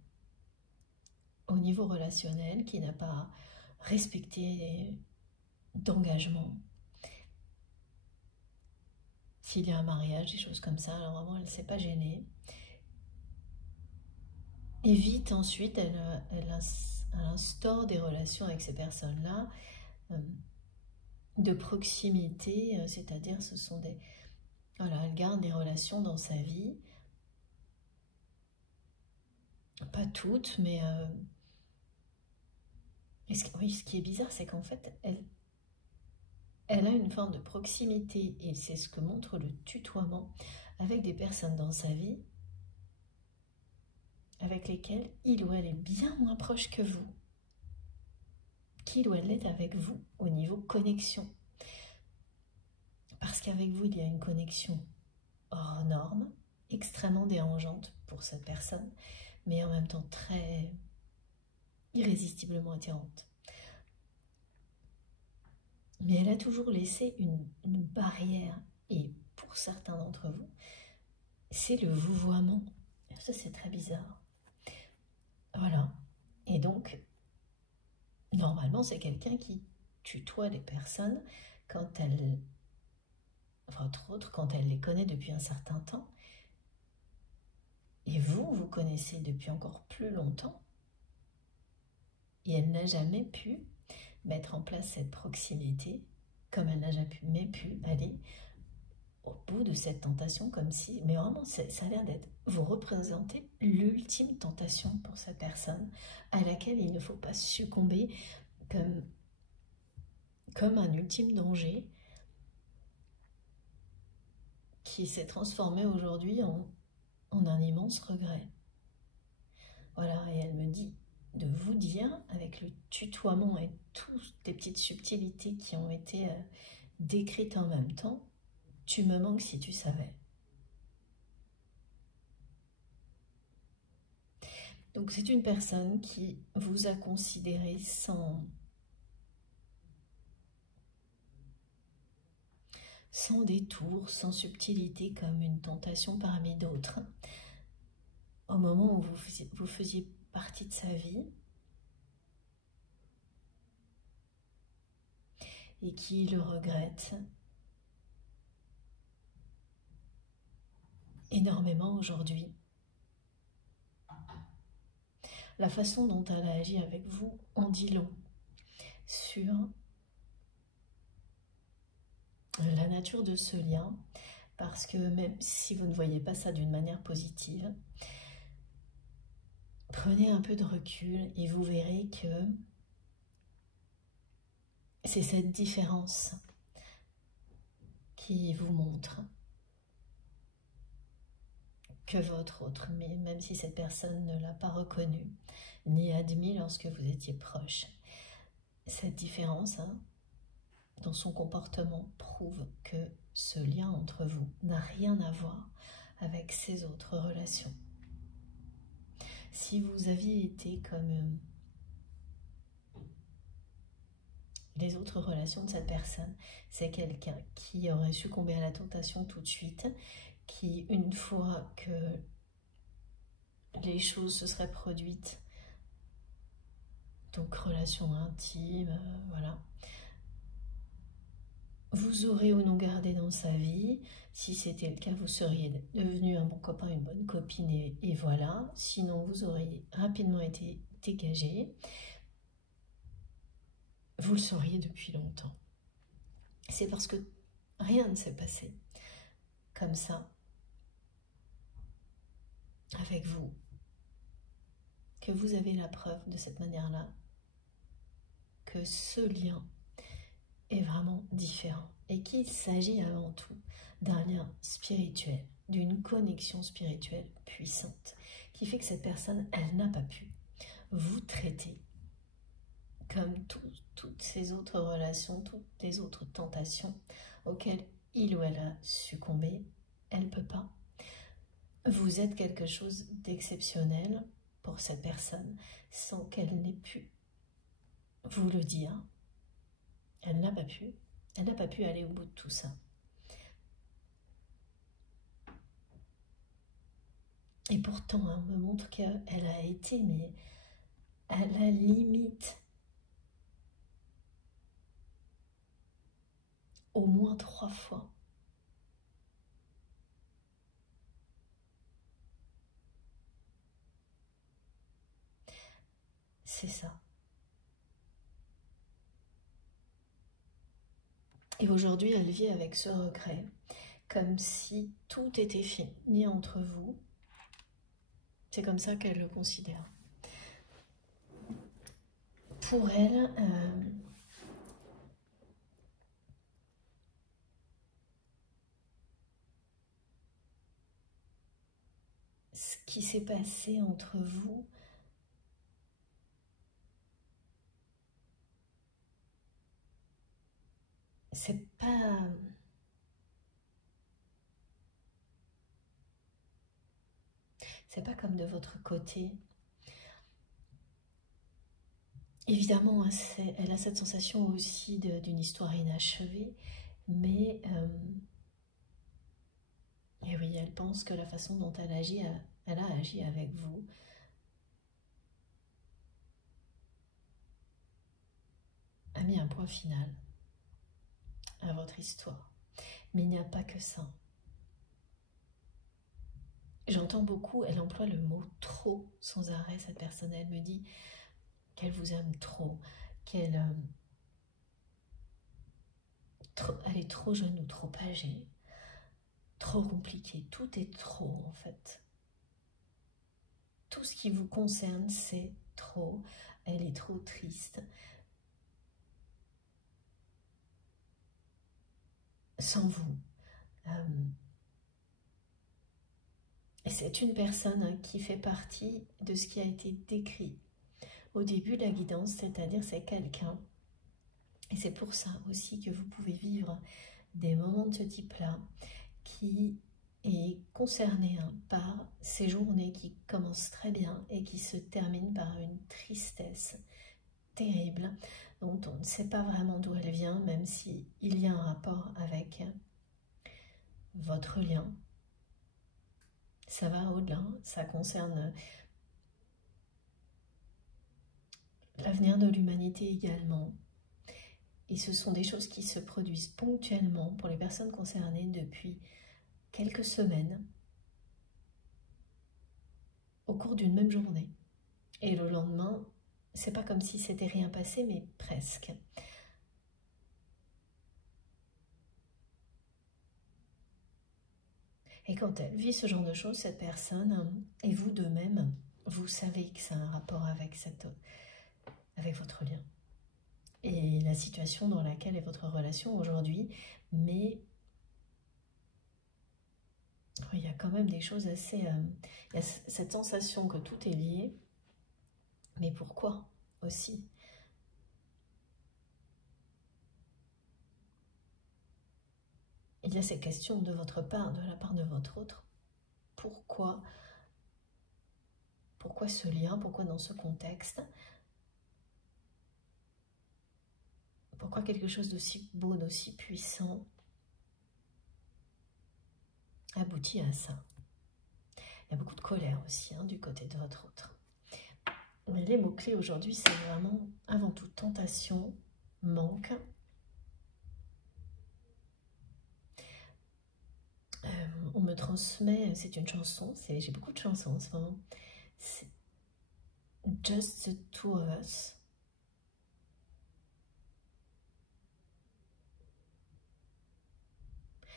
Au niveau relationnel, qui n'a pas respecté d'engagement. S'il y a un mariage, des choses comme ça, alors vraiment, elle ne s'est pas gênée. Et vite, ensuite, elle instaure des relations avec ces personnes-là de proximité, c'est-à-dire ce sont des... Voilà, elle garde des relations dans sa vie. Pas toutes, mais... oui, ce qui est bizarre, c'est qu'en fait, elle a une forme de proximité, et c'est ce que montre le tutoiement, avec des personnes dans sa vie avec lesquelles il ou elle est bien moins proche que vous, qu'il ou elle est avec vous au niveau connexion. Parce qu'avec vous, il y a une connexion hors norme, extrêmement dérangeante pour cette personne, mais en même temps très irrésistiblement attirante. Mais elle a toujours laissé une barrière, et pour certains d'entre vous, c'est le vouvoiement. Ça, c'est très bizarre. Voilà. Et donc, normalement, c'est quelqu'un qui tutoie les personnes quand elle, entre autres, quand elle les connaît depuis un certain temps. Et vous connaissez depuis encore plus longtemps. Et elle n'a jamais pu mettre en place cette proximité, comme elle n'a jamais pu aller au bout de cette tentation, comme si... Mais vraiment, ça a l'air d'être... Vous représentez l'ultime tentation pour cette personne, à laquelle il ne faut pas succomber comme un ultime danger qui s'est transformé aujourd'hui en un immense regret. Voilà, et elle me dit de vous dire, avec le tutoiement et toutes les petites subtilités qui ont été décrites en même temps, tu me manques si tu savais. Donc c'est une personne qui vous a considéré sans détour, sans subtilité, comme une tentation parmi d'autres. Au moment où vous faisiez partie de sa vie, et qui le regrette énormément aujourd'hui. La façon dont elle a agi avec vous en dit long sur la nature de ce lien, parce que même si vous ne voyez pas ça d'une manière positive, prenez un peu de recul et vous verrez que c'est cette différence qui vous montre que votre autre, mais même si cette personne ne l'a pas reconnu ni admis lorsque vous étiez proche, cette différence dans son comportement prouve que ce lien entre vous n'a rien à voir avec ses autres relations. Si vous aviez été comme les autres relations de cette personne, c'est quelqu'un qui aurait succombé à la tentation tout de suite, qui, une fois que les choses se seraient produites, donc relation intime, voilà, vous aurez ou non gardé dans sa vie. Si c'était le cas, vous seriez devenu un bon copain, une bonne copine, et voilà. Sinon, vous auriez rapidement été dégagé. Vous le sauriez depuis longtemps. C'est parce que rien ne s'est passé comme ça avec vous que vous avez la preuve de cette manière-là que ce lien est vraiment différent et qu'il s'agit avant tout d'un lien spirituel, d'une connexion spirituelle puissante qui fait que cette personne, elle n'a pas pu vous traiter comme toutes ces autres relations, toutes les autres tentations auxquelles il ou elle a succombé. Elle ne peut pas. Vous êtes quelque chose d'exceptionnel pour cette personne sans qu'elle n'ait pu vous le dire. Elle n'a pas pu. Elle n'a pas pu aller au bout de tout ça. Et pourtant, on me montre qu'elle a été, mais à la limite, au moins 3 fois. C'est ça. Et aujourd'hui, elle vit avec ce regret, comme si tout était fini entre vous. C'est comme ça qu'elle le considère. Pour elle, ce qui s'est passé entre vous, c'est pas comme de votre côté. Évidemment, hein, elle a cette sensation aussi d'une histoire inachevée, mais et oui, elle pense que la façon dont elle a agi avec vous, a mis un point final à votre histoire. Mais il n'y a pas que ça. J'entends beaucoup, elle emploie le mot « trop » sans arrêt, cette personne. Elle me dit qu'elle vous aime trop, qu'elle elle est trop jeune ou trop âgée, trop compliquée. Tout est trop, en fait. Tout ce qui vous concerne, c'est trop. Elle est trop triste. Sans vous. Et c'est une personne qui fait partie de ce qui a été décrit au début de la guidance, c'est-à-dire c'est quelqu'un, et c'est pour ça aussi que vous pouvez vivre des moments de ce type-là, qui est concerné par ces journées qui commencent très bien et qui se terminent par une tristesse terrible, dont on ne sait pas vraiment d'où elle vient, même s'il y a un rapport avec votre lien. Ça va au-delà, ça concerne l'avenir de l'humanité également. Et ce sont des choses qui se produisent ponctuellement pour les personnes concernées depuis quelques semaines, au cours d'une même journée. Et le lendemain, c'est pas comme si c'était rien passé, mais presque. Et quand elle vit ce genre de choses, cette personne, et vous de même, vous savez que ça a un rapport avec votre lien. Et la situation dans laquelle est votre relation aujourd'hui, mais il y a quand même des choses assez... il y a cette sensation que tout est lié, mais pourquoi aussi? Il y a ces questions de votre part, de la part de votre autre. Pourquoi ce lien? Pourquoi dans ce contexte? Pourquoi quelque chose d'aussi beau, d'aussi puissant aboutit à ça? Il y a beaucoup de colère aussi du côté de votre autre. Mais les mots-clés aujourd'hui, c'est vraiment avant tout tentation, manque. On me transmet, c'est une chanson, j'ai beaucoup de chansons en ce moment. C'est Just the Two of Us.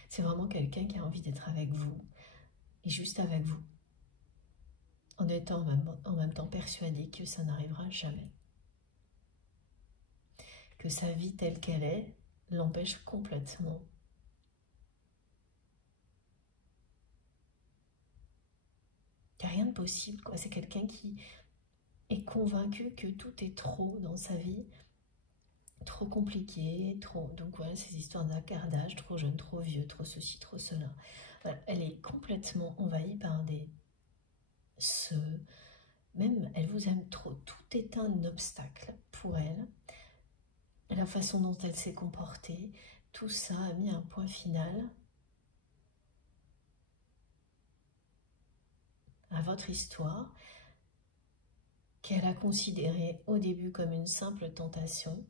C'est vraiment quelqu'un qui a envie d'être avec vous, et juste avec vous, en étant en même temps persuadé que ça n'arrivera jamais. Que sa vie telle qu'elle est l'empêche complètement. Il n'y a rien de possible, quoi. C'est quelqu'un qui est convaincu que tout est trop dans sa vie, trop compliqué, trop... Donc voilà, ces histoires d'accardage, trop jeune, trop vieux, trop ceci, trop cela. Voilà, elle est complètement envahie par des... Même, elle vous aime trop. Tout est un obstacle pour elle. La façon dont elle s'est comportée, tout ça a mis un point final à votre histoire, qu'elle a considérée au début comme une simple tentation,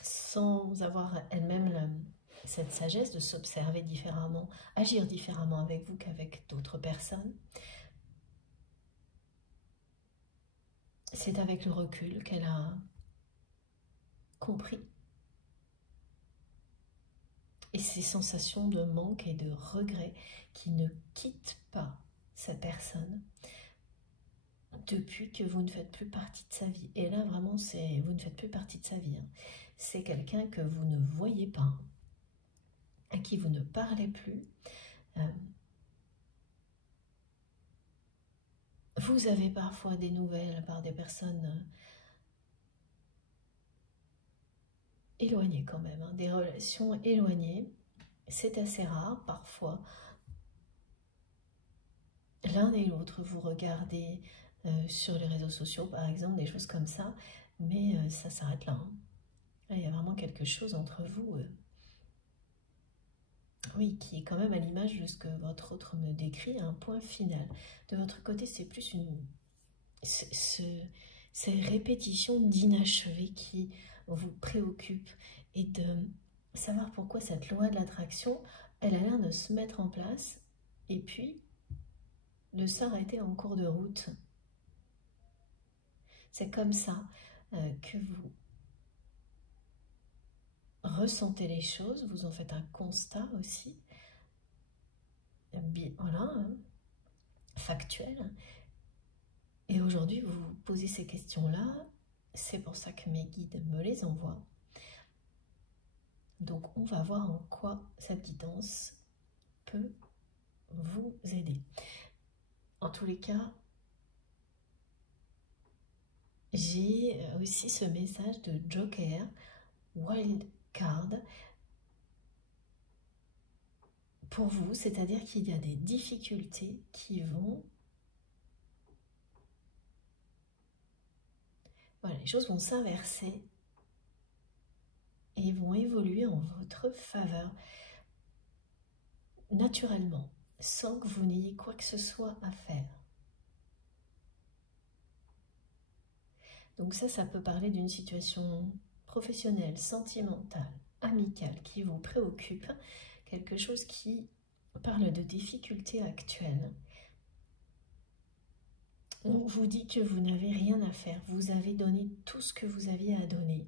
sans avoir elle-même cette sagesse de s'observer différemment, agir différemment avec vous qu'avec d'autres personnes. C'est avec le recul qu'elle a compris. Et ces sensations de manque et de regret qui ne quittent pas cette personne depuis que vous ne faites plus partie de sa vie. Et là, vraiment, vous ne faites plus partie de sa vie. Hein. C'est quelqu'un que vous ne voyez pas, à qui vous ne parlez plus. Vous avez parfois des nouvelles par des personnes éloignées quand même, hein, des relations éloignées. C'est assez rare parfois. L'un et l'autre, vous regardez sur les réseaux sociaux par exemple, des choses comme ça, mais ça s'arrête là. Hein. Là, il y a vraiment quelque chose entre vous, oui, qui est quand même à l'image de ce que votre autre me décrit, un point final. De votre côté, c'est plus ces répétitions d'inachevé qui vous préoccupent et de savoir pourquoi cette loi de l'attraction, elle a l'air de se mettre en place et puis de s'arrêter en cours de route. C'est comme ça que vous ressentez les choses, vous en faites un constat aussi, voilà, hein, factuel. Et aujourd'hui, vous vous posez ces questions-là, c'est pour ça que mes guides me les envoient. Donc on va voir en quoi cette guidance peut vous aider. En tous les cas, j'ai aussi ce message de Joker, Wild Card, pour vous, c'est-à-dire qu'il y a des difficultés qui vont... Voilà, les choses vont s'inverser et vont évoluer en votre faveur naturellement, sans que vous n'ayez quoi que ce soit à faire. Donc ça peut parler d'une situation professionnelle, sentimentale, amicale, qui vous préoccupe, quelque chose qui parle de difficultés actuelles. On vous dit que vous n'avez rien à faire, vous avez donné tout ce que vous aviez à donner.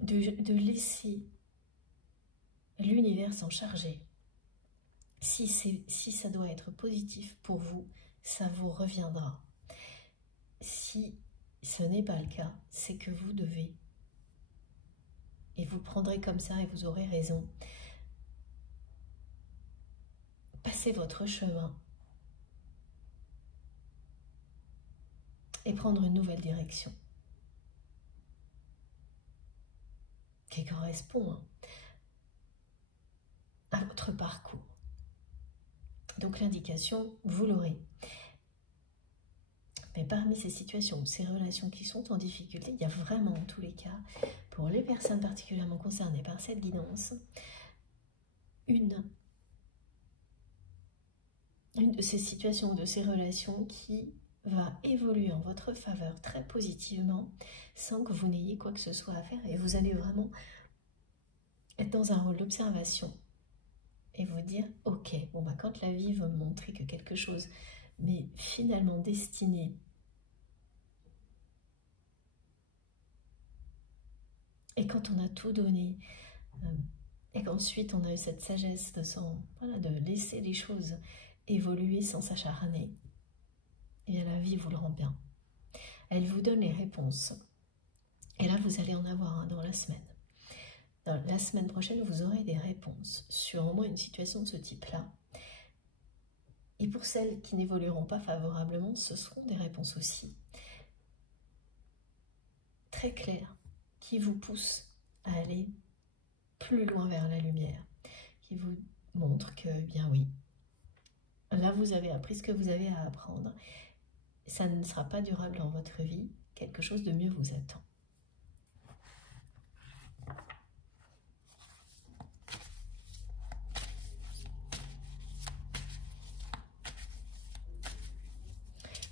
De laisser l'univers s'en charger. Si ça doit être positif pour vous, ça vous reviendra. Si ce n'est pas le cas, c'est que vous devez. Et vous prendrez comme ça et vous aurez raison. Passez votre chemin. Et prendre une nouvelle direction. Qui correspond à votre parcours. Donc l'indication, vous l'aurez. Mais parmi ces situations, ces relations qui sont en difficulté, il y a vraiment en tous les cas, pour les personnes particulièrement concernées par cette guidance, une de ces situations, de ces relations qui va évoluer en votre faveur très positivement sans que vous n'ayez quoi que ce soit à faire et vous allez vraiment être dans un rôle d'observation et vous dire ok, bon bah quand la vie veut me montrer que quelque chose m'est finalement destiné et quand on a tout donné et qu'ensuite on a eu cette sagesse de laisser les choses évoluer sans s'acharner, et bien la vie vous le rend bien. Elle vous donne les réponses. Et là, vous allez en avoir un dans la semaine. Dans la semaine prochaine, vous aurez des réponses sur au moins une situation de ce type-là. Et pour celles qui n'évolueront pas favorablement, ce seront des réponses aussi. très clair qui vous pousse à aller plus loin vers la lumière, qui vous montre que, bien oui, là vous avez appris ce que vous avez à apprendre, ça ne sera pas durable dans votre vie, quelque chose de mieux vous attend.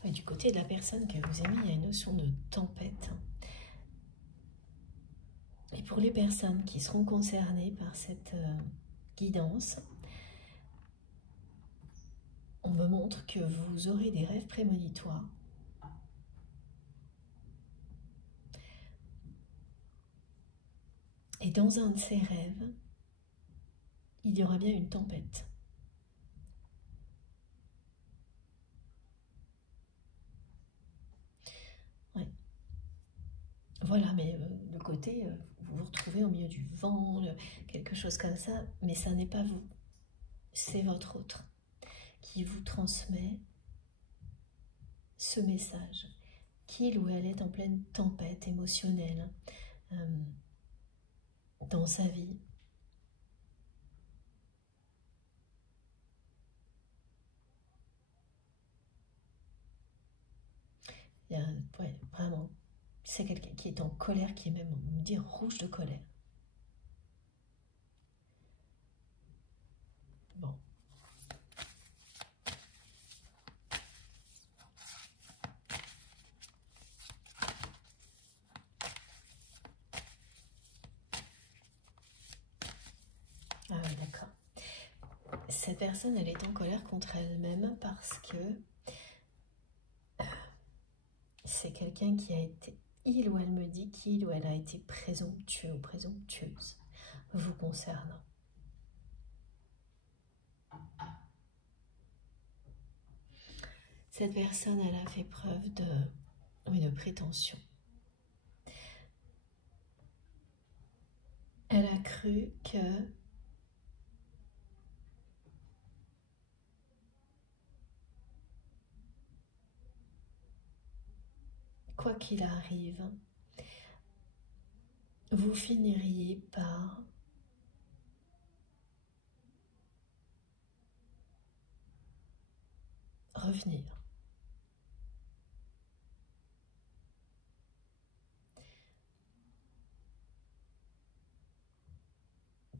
Et du côté de la personne que vous aimez, il y a une notion de tempête. Et pour les personnes qui seront concernées par cette guidance, on me montre que vous aurez des rêves prémonitoires. Et dans un de ces rêves, il y aura bien une tempête. Ouais. Voilà, mais le côté, vous vous retrouvez au milieu du vent, quelque chose comme ça, mais ça n'est pas vous. C'est votre autre qui vous transmet ce message, qu'il ou elle est en pleine tempête émotionnelle dans sa vie. Il y a, ouais, vraiment, c'est quelqu'un qui est en colère, qui est même, on me dit, rouge de colère. Bon. Ah oui, d'accord. Cette personne, elle est en colère contre elle-même parce que c'est quelqu'un qui a été, il ou elle me dit qu'il ou elle a été présomptueux ou présomptueuse vous concernant. Cette personne, elle a fait preuve de prétention. Elle a cru que quoi qu'il arrive, vous finiriez par revenir.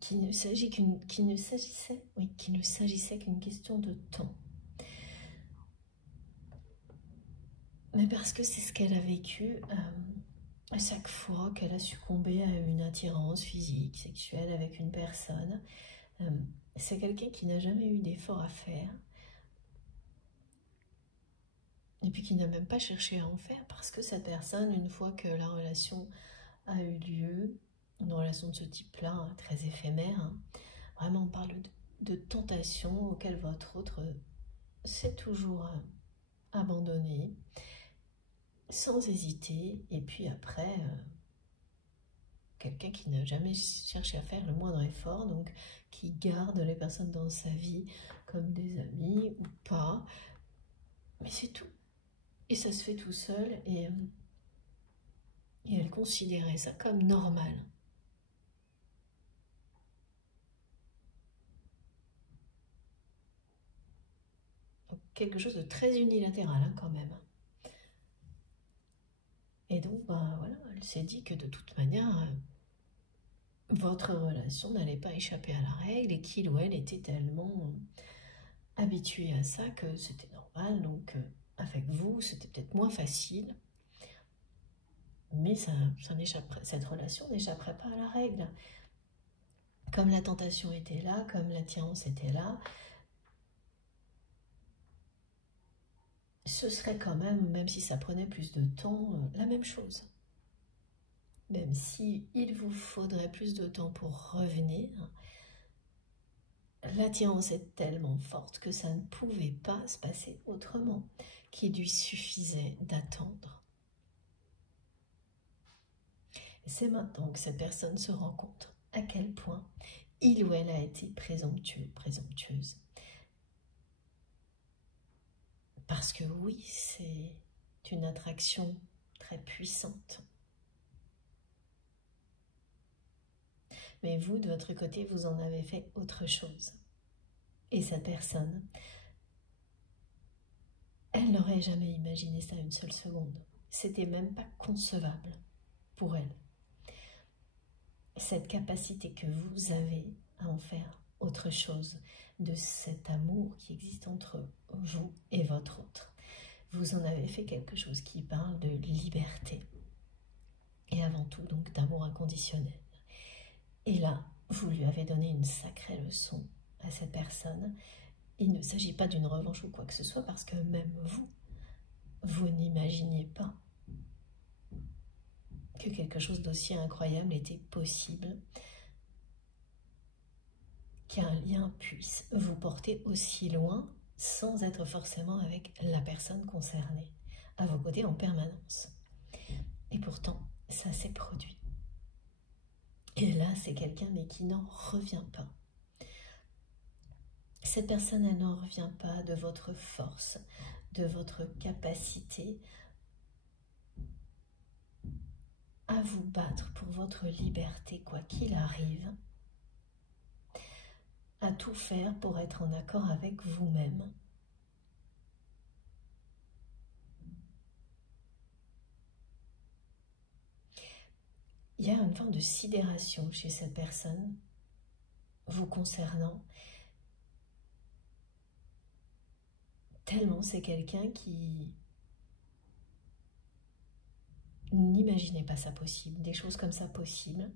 Qu'il ne s'agissait qu'une question de temps. Mais parce que c'est ce qu'elle a vécu à chaque fois qu'elle a succombé à une attirance physique, sexuelle avec une personne. C'est quelqu'un qui n'a jamais eu d'effort à faire et puis qui n'a même pas cherché à en faire parce que cette personne, une fois que la relation a eu lieu, une relation de ce type-là, hein, très éphémère, hein, vraiment on parle de tentation auquel votre autre s'est toujours abandonné, sans hésiter, et puis après, quelqu'un qui n'a jamais cherché à faire le moindre effort, donc qui garde les personnes dans sa vie comme des amis ou pas, mais c'est tout. Et ça se fait tout seul, et elle considérait ça comme normal. Donc, quelque chose de très unilatéral hein, quand même. Et donc, ben, voilà, elle s'est dit que de toute manière, votre relation n'allait pas échapper à la règle et qu'il ou elle était tellement habitué à ça que c'était normal. Donc, avec vous, c'était peut-être moins facile. Mais cette relation n'échapperait pas à la règle. Comme la tentation était là, comme l'attirance était là, ce serait quand même si ça prenait plus de temps, la même chose. Même si il vous faudrait plus de temps pour revenir, l'attirance est tellement forte que ça ne pouvait pas se passer autrement, qu'il lui suffisait d'attendre. Et c'est maintenant que cette personne se rend compte à quel point il ou elle a été présomptueux, présomptueuse. Parce que oui, c'est une attraction très puissante. Mais vous, de votre côté, vous en avez fait autre chose. Et cette personne, elle n'aurait jamais imaginé ça une seule seconde. C'était même pas concevable pour elle. Cette capacité que vous avez à en faire autre chose de cet amour qui existe entre vous et votre autre. Vous en avez fait quelque chose qui parle de liberté et avant tout donc d'amour inconditionnel. Et là, vous lui avez donné une sacrée leçon à cette personne. Il ne s'agit pas d'une revanche ou quoi que ce soit parce que même vous n'imaginiez pas que quelque chose d'aussi incroyable était possible, qu'un lien puisse vous porter aussi loin sans être forcément avec la personne concernée, à vos côtés en permanence. Et pourtant, ça s'est produit. Et là, c'est quelqu'un mais qui n'en revient pas. Cette personne, elle n'en revient pas de votre force, de votre capacité à vous battre pour votre liberté, quoi qu'il arrive, à tout faire pour être en accord avec vous-même. Il y a une forme de sidération chez cette personne vous concernant, tellement c'est quelqu'un qui n'imaginait pas ça possible, des choses comme ça possibles.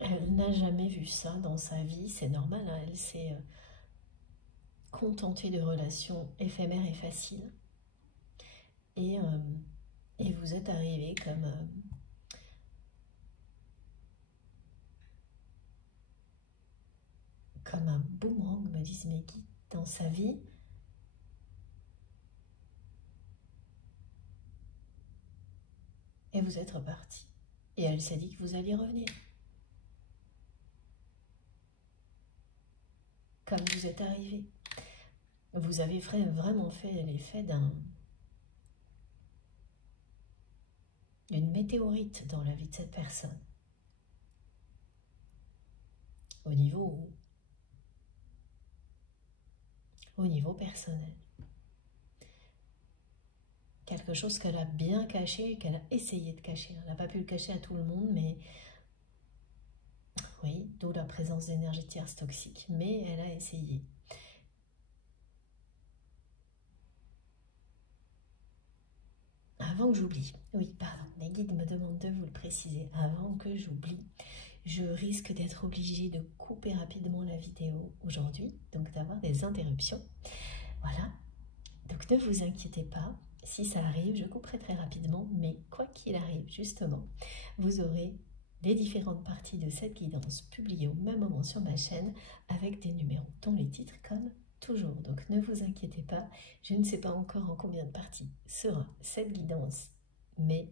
Elle n'a jamais vu ça dans sa vie, c'est normal, hein, elle s'est contentée de relations éphémères et faciles. Et vous êtes arrivé comme un boomerang, me disent mes guides, dans sa vie. Et vous êtes reparti. Et elle s'est dit que vous alliez revenir. Comme vous êtes arrivé. Vous avez vraiment fait l'effet d'une météorite dans la vie de cette personne. Au niveau personnel. Quelque chose qu'elle a bien caché, qu'elle a essayé de cacher. Elle n'a pas pu le cacher à tout le monde, mais oui, d'où la présence d'énergie tierce toxique. Mais elle a essayé. Avant que j'oublie, oui, pardon, les guides me demandent de vous le préciser. Avant que j'oublie, je risque d'être obligée de couper rapidement la vidéo aujourd'hui, donc d'avoir des interruptions. Voilà, donc ne vous inquiétez pas. Si ça arrive, je couperai très rapidement, mais quoi qu'il arrive, justement, vous aurez les différentes parties de cette guidance publiées au même moment sur ma chaîne avec des numéros, dont les titres comme toujours. Donc ne vous inquiétez pas, je ne sais pas encore en combien de parties sera cette guidance, mais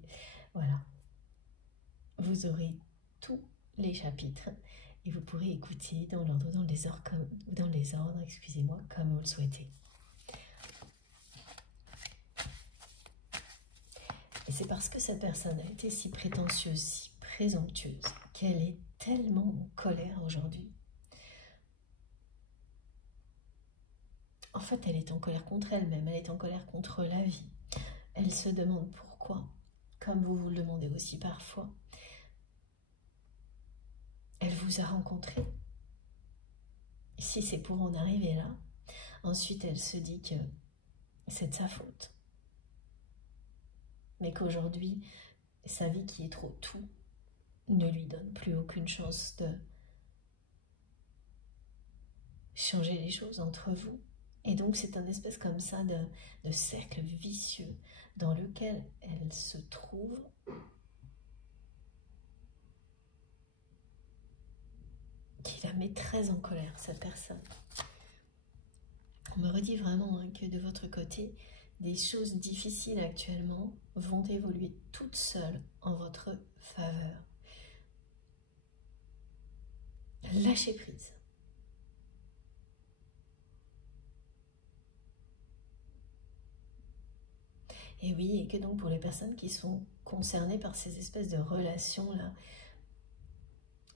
voilà, vous aurez tous les chapitres et vous pourrez écouter dans l'ordre, dans le désordre, excusez-moi, comme vous le souhaitez. Et c'est parce que cette personne a été si prétentieuse, si présomptueuse, qu'elle est tellement en colère aujourd'hui. En fait, elle est en colère contre elle-même, elle est en colère contre la vie. Elle se demande pourquoi, comme vous vous le demandez aussi parfois. Elle vous a rencontré. Si c'est pour en arriver là, ensuite elle se dit que c'est de sa faute. Mais qu'aujourd'hui, sa vie qui est trop tout ne lui donne plus aucune chance de changer les choses entre vous. Et donc c'est un espèce comme ça de cercle vicieux dans lequel elle se trouve, qui la met très en colère, cette personne. On me redit vraiment que de votre côté, des choses difficiles actuellement vont évoluer toutes seules en votre faveur. Lâchez prise. Et oui, et que donc pour les personnes qui sont concernées par ces espèces de relations-là,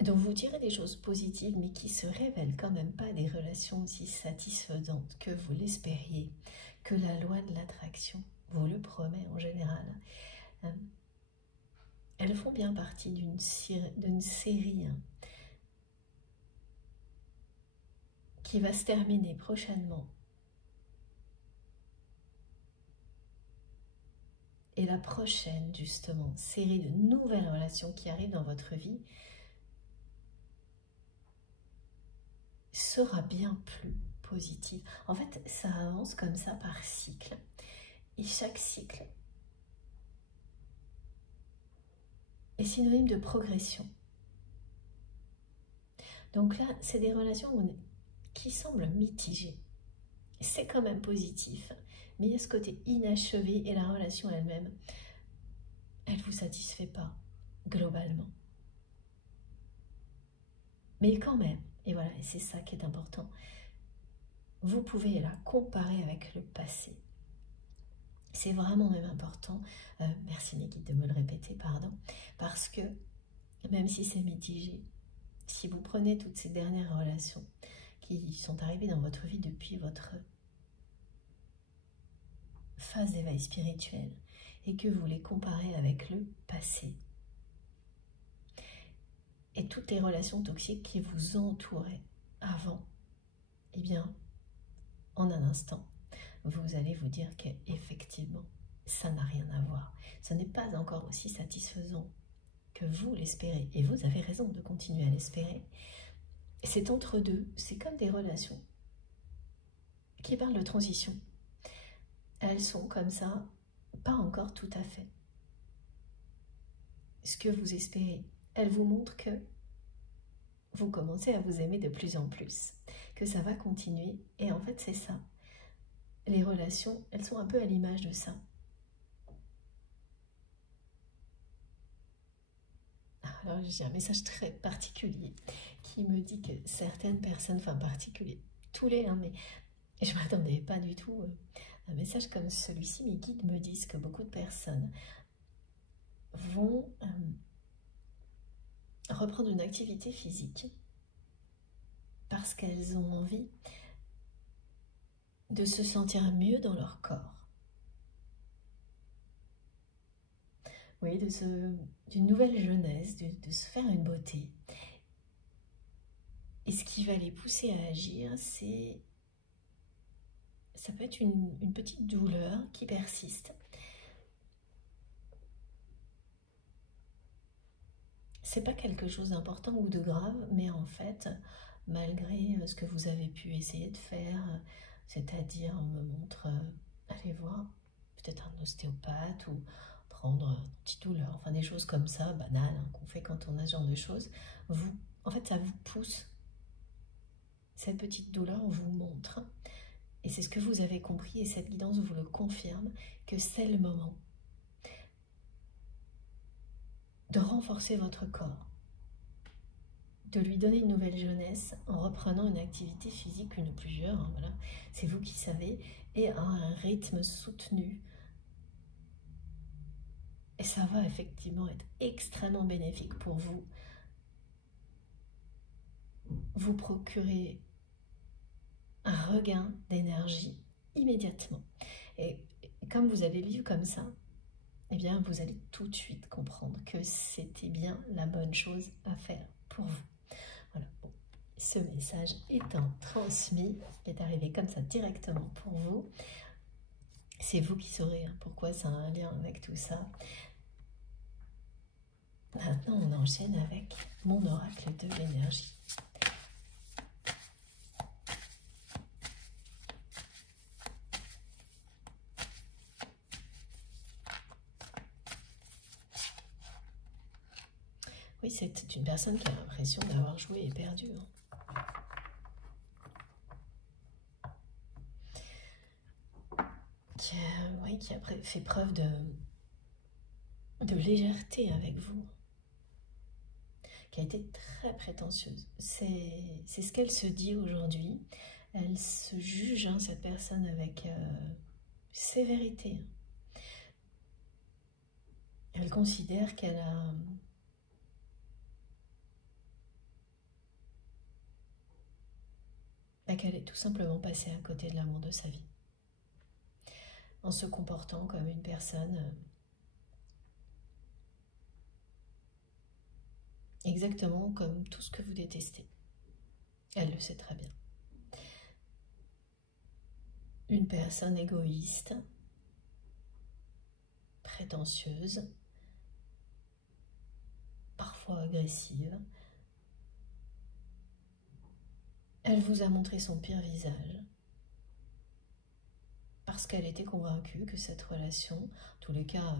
dont vous tirez des choses positives, mais qui se révèlent quand même pas des relations aussi satisfaisantes que vous l'espériez, que la loi de l'attraction vous le promet en général, elles font bien partie d'une série qui va se terminer prochainement. Et la prochaine, justement, série de nouvelles relations qui arrivent dans votre vie sera bien plus positive. En fait, ça avance comme ça par cycle. Et chaque cycle est synonyme de progression. Donc là, c'est des relations qui semblent mitigées. C'est quand même positif, mais il y a ce côté inachevé et la relation elle-même, elle ne vous satisfait pas, globalement. Mais quand même, et voilà, et c'est ça qui est important, vous pouvez la comparer avec le passé. C'est vraiment même important, merci mes guides de me le répéter, pardon, parce que même si c'est mitigé, si vous prenez toutes ces dernières relations qui sont arrivées dans votre vie depuis votre phase d'éveil spirituel et que vous les comparez avec le passé et toutes les relations toxiques qui vous entouraient avant, eh bien, en un instant, vous allez vous dire qu'effectivement, ça n'a rien à voir. Ce n'est pas encore aussi satisfaisant que vous l'espérez. Et vous avez raison de continuer à l'espérer. C'est entre deux, c'est comme des relations qui parlent de transition. Elles sont comme ça, pas encore tout à fait ce que vous espérez. Elles vous montrent que vous commencez à vous aimer de plus en plus, que ça va continuer. Et en fait, c'est ça. Les relations, elles sont un peu à l'image de ça. Alors, j'ai un message très particulier qui me dit que certaines personnes, enfin particulier, tous les, mais je ne m'attendais pas du tout à un message comme celui-ci. Mes guides me disent que beaucoup de personnes vont reprendre une activité physique parce qu'elles ont envie de se sentir mieux dans leur corps. Oui, d'une nouvelle jeunesse, de se faire une beauté. Et ce qui va les pousser à agir, ça peut être une petite douleur qui persiste. C'est pas quelque chose d'important ou de grave, mais en fait, malgré ce que vous avez pu essayer de faire, c'est-à-dire on me montre, allez voir peut-être un ostéopathe ou prendre une petite douleur, enfin des choses comme ça, banales, qu'on fait quand on a ce genre de choses, en fait ça vous pousse, cette petite douleur vous montre, et c'est ce que vous avez compris, et cette guidance vous le confirme, que c'est le moment de renforcer votre corps, de lui donner une nouvelle jeunesse en reprenant une activité physique, une ou plusieurs, voilà, c'est vous qui savez, et à un rythme soutenu. Et ça va effectivement être extrêmement bénéfique pour vous. Vous procurez un regain d'énergie immédiatement. Et comme vous avez vécu comme ça, eh bien vous allez tout de suite comprendre que c'était bien la bonne chose à faire pour vous. Voilà, bon, ce message étant transmis, est arrivé comme ça directement pour vous. C'est vous qui saurez pourquoi ça a un lien avec tout ça. Maintenant, on enchaîne avec mon oracle de l'énergie. Oui, c'est une personne qui a l'impression d'avoir joué et perdu. Qui a fait preuve de légèreté avec vous, qui a été très prétentieuse. C'est ce qu'elle se dit aujourd'hui. Elle se juge, cette personne, avec sévérité. Elle considère qu'elle a qu'elle est tout simplement passée à côté de l'amour de sa vie, en se comportant comme une personne exactement comme tout ce que vous détestez. Elle le sait très bien. Une personne égoïste, prétentieuse, parfois agressive. Elle vous a montré son pire visage parce qu'elle était convaincue que cette relation, en tous les cas,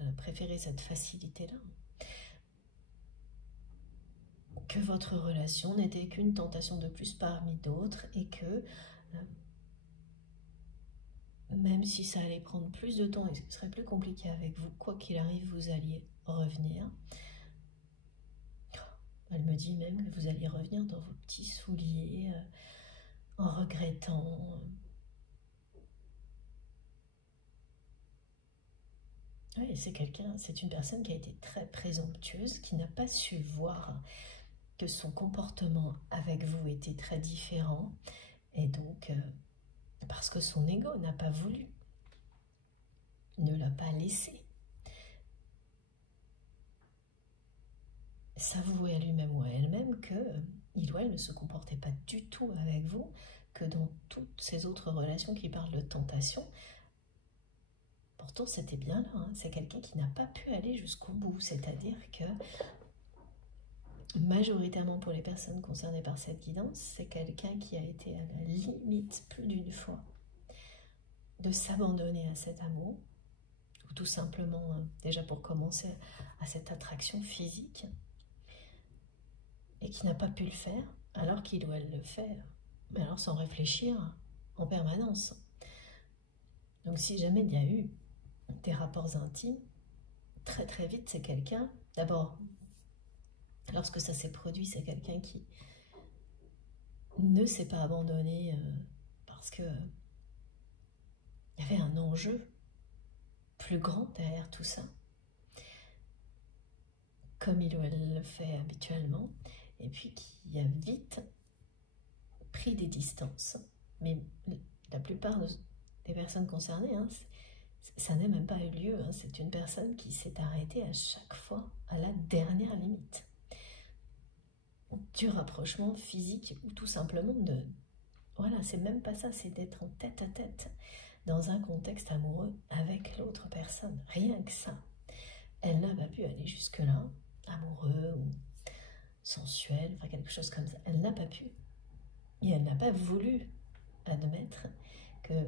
elle a préféré cette facilité-là, que votre relation n'était qu'une tentation de plus parmi d'autres et que même si ça allait prendre plus de temps et que ce serait plus compliqué avec vous, quoi qu'il arrive, vous alliez revenir. Elle me dit même que vous alliez revenir dans vos petits souliers en regrettant. Oui, c'est une personne qui a été très présomptueuse, qui n'a pas su voir que son comportement avec vous était très différent, et donc parce que son ego n'a pas voulu, ne l'a pas laissé s'avouer à lui-même ou à elle-même que il ou elle ne se comportait pas du tout avec vous, que dans toutes ces autres relations qui parlent de tentation, pourtant c'était bien là, hein. C'est quelqu'un qui n'a pas pu aller jusqu'au bout, c'est-à-dire que majoritairement pour les personnes concernées par cette guidance, c'est quelqu'un qui a été à la limite plus d'une fois de s'abandonner à cet amour, ou tout simplement, déjà pour commencer, à cette attraction physique, et qui n'a pas pu le faire, alors qu'il ou elle le fait, mais alors sans réfléchir en permanence. Donc si jamais il y a eu des rapports intimes, très très vite c'est quelqu'un, d'abord, lorsque ça s'est produit, c'est quelqu'un qui ne s'est pas abandonné parce que il y avait un enjeu plus grand derrière tout ça, comme il ou elle le fait habituellement, et puis qui a vite pris des distances. Mais la plupart des personnes concernées, hein, ça n'a même pas eu lieu, hein. C'est une personne qui s'est arrêtée à chaque fois à la dernière limite du rapprochement physique, ou tout simplement de... Voilà, c'est même pas ça, c'est d'être en tête à tête dans un contexte amoureux avec l'autre personne, rien que ça. Elle n'a pas pu aller jusque-là, amoureux ou sensuel, enfin quelque chose comme ça. Elle n'a pas pu. Et elle n'a pas voulu admettre que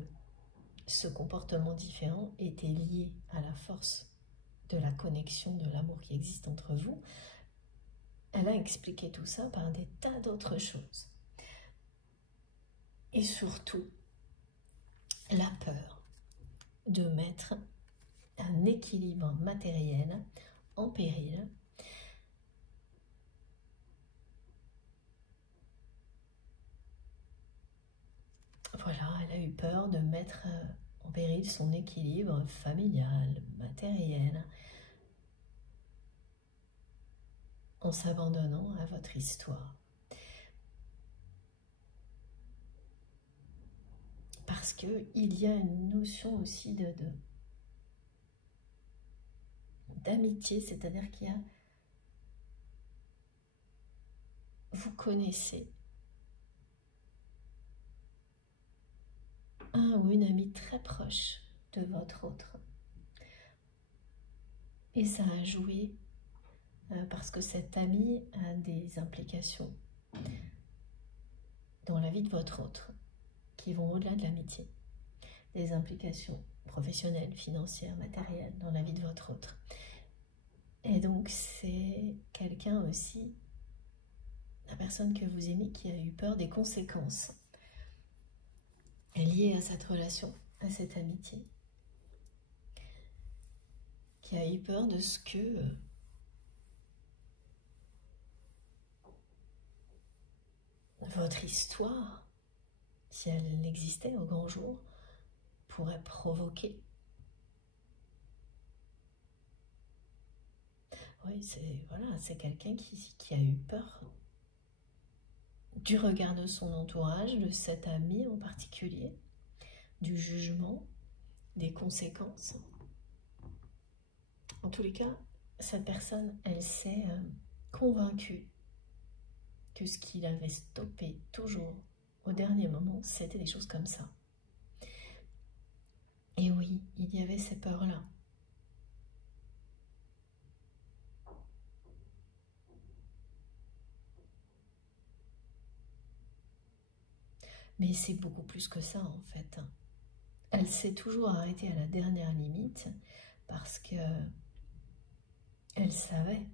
ce comportement différent était lié à la force de la connexion, de l'amour qui existe entre vous. Elle a expliqué tout ça par des tas d'autres choses. Et surtout, la peur de mettre un équilibre matériel en péril. Voilà, elle a eu peur de mettre en péril son équilibre familial, matériel, en s'abandonnant à votre histoire. Parce qu'il y a une notion aussi d'amitié, c'est-à-dire qu'il y a... Vous connaissez un ou une amie très proche de votre autre. Et ça a joué parce que cette amie a des implications dans la vie de votre autre qui vont au-delà de l'amitié. Des implications professionnelles, financières, matérielles dans la vie de votre autre. Et donc c'est quelqu'un aussi, la personne que vous aimez, qui a eu peur des conséquences liées à cette relation, à cette amitié, qui a eu peur de ce que votre histoire, si elle existait au grand jour, pourrait provoquer. Oui, c'est quelqu'un qui a eu peur du regard de son entourage, de cet ami en particulier, du jugement, des conséquences. En tous les cas, cette personne, elle s'est convaincue que ce qui l'avait stoppé toujours au dernier moment, c'était des choses comme ça. Et oui, il y avait ces peurs-là. Mais c'est beaucoup plus que ça en fait. Elle s'est toujours arrêtée à la dernière limite parce que elle savait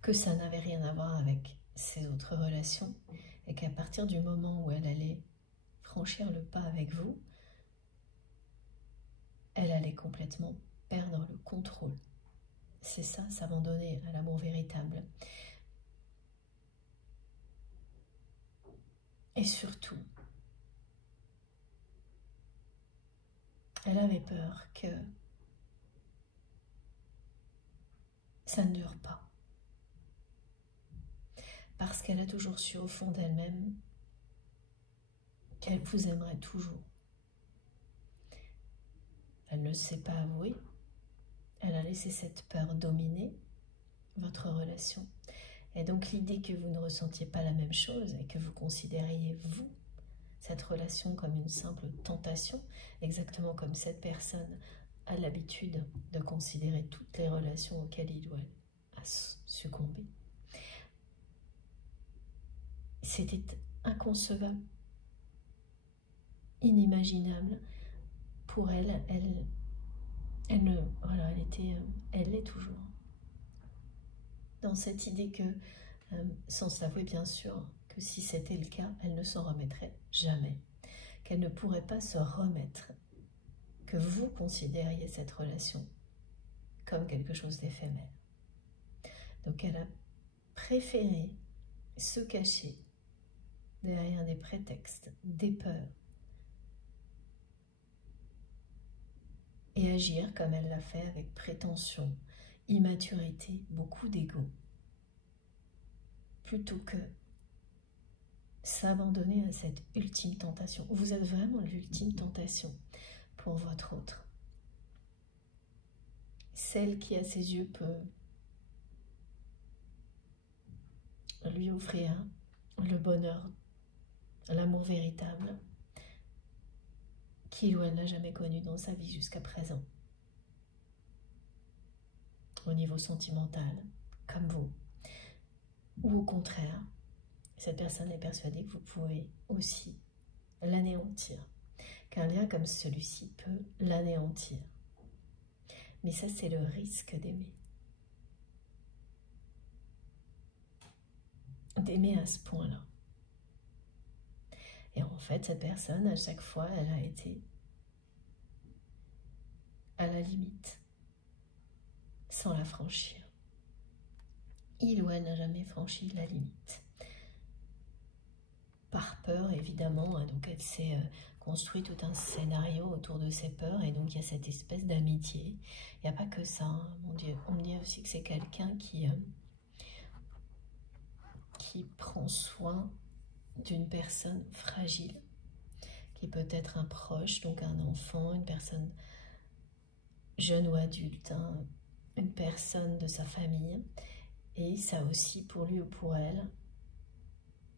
que ça n'avait rien à voir avec ses autres relations et qu'à partir du moment où elle allait franchir le pas avec vous, elle allait complètement perdre le contrôle. C'est ça, s'abandonner à l'amour véritable. Et surtout, elle avait peur que ça ne dure pas. Parce qu'elle a toujours su au fond d'elle-même qu'elle vous aimerait toujours. Elle ne s'est pas avouée. Elle a laissé cette peur dominer votre relation. Et donc l'idée que vous ne ressentiez pas la même chose et que vous considériez, vous, cette relation comme une simple tentation, exactement comme cette personne a l'habitude de considérer toutes les relations auxquelles il ou elle a succombé. C'était inconcevable, inimaginable pour elle. Elle l'est toujours. Dans cette idée que, sans s'avouer bien sûr, que si c'était le cas, elle ne s'en remettrait jamais. Qu'elle ne pourrait pas se remettre, que vous considériez cette relation comme quelque chose d'éphémère. Donc elle a préféré se cacher derrière des prétextes, des peurs, et agir comme elle l'a fait avec prétention, immaturité, beaucoup d'ego, plutôt que s'abandonner à cette ultime tentation. Vous êtes vraiment l'ultime tentation pour votre autre. Celle qui, à ses yeux, peut lui offrir le bonheur, l'amour véritable, qu'il ou elle n'a jamais connu dans sa vie jusqu'à présent. Au niveau sentimental, comme vous. Ou au contraire, cette personne est persuadée que vous pouvez aussi l'anéantir. Qu'un lien comme celui-ci peut l'anéantir. Mais ça, c'est le risque d'aimer. D'aimer à ce point-là. Et en fait, cette personne, à chaque fois, elle a été à la limite, sans la franchir. Il ou elle n'a jamais franchi la limite. Par peur, évidemment, donc elle s'est construit tout un scénario autour de ses peurs, et donc il y a cette espèce d'amitié. Il n'y a pas que ça, hein, mon Dieu. On me dit aussi que c'est quelqu'un qui prend soin d'une personne fragile, qui peut être un proche, donc un enfant, une personne jeune ou adulte, hein, une personne de sa famille, et ça aussi, pour lui ou pour elle,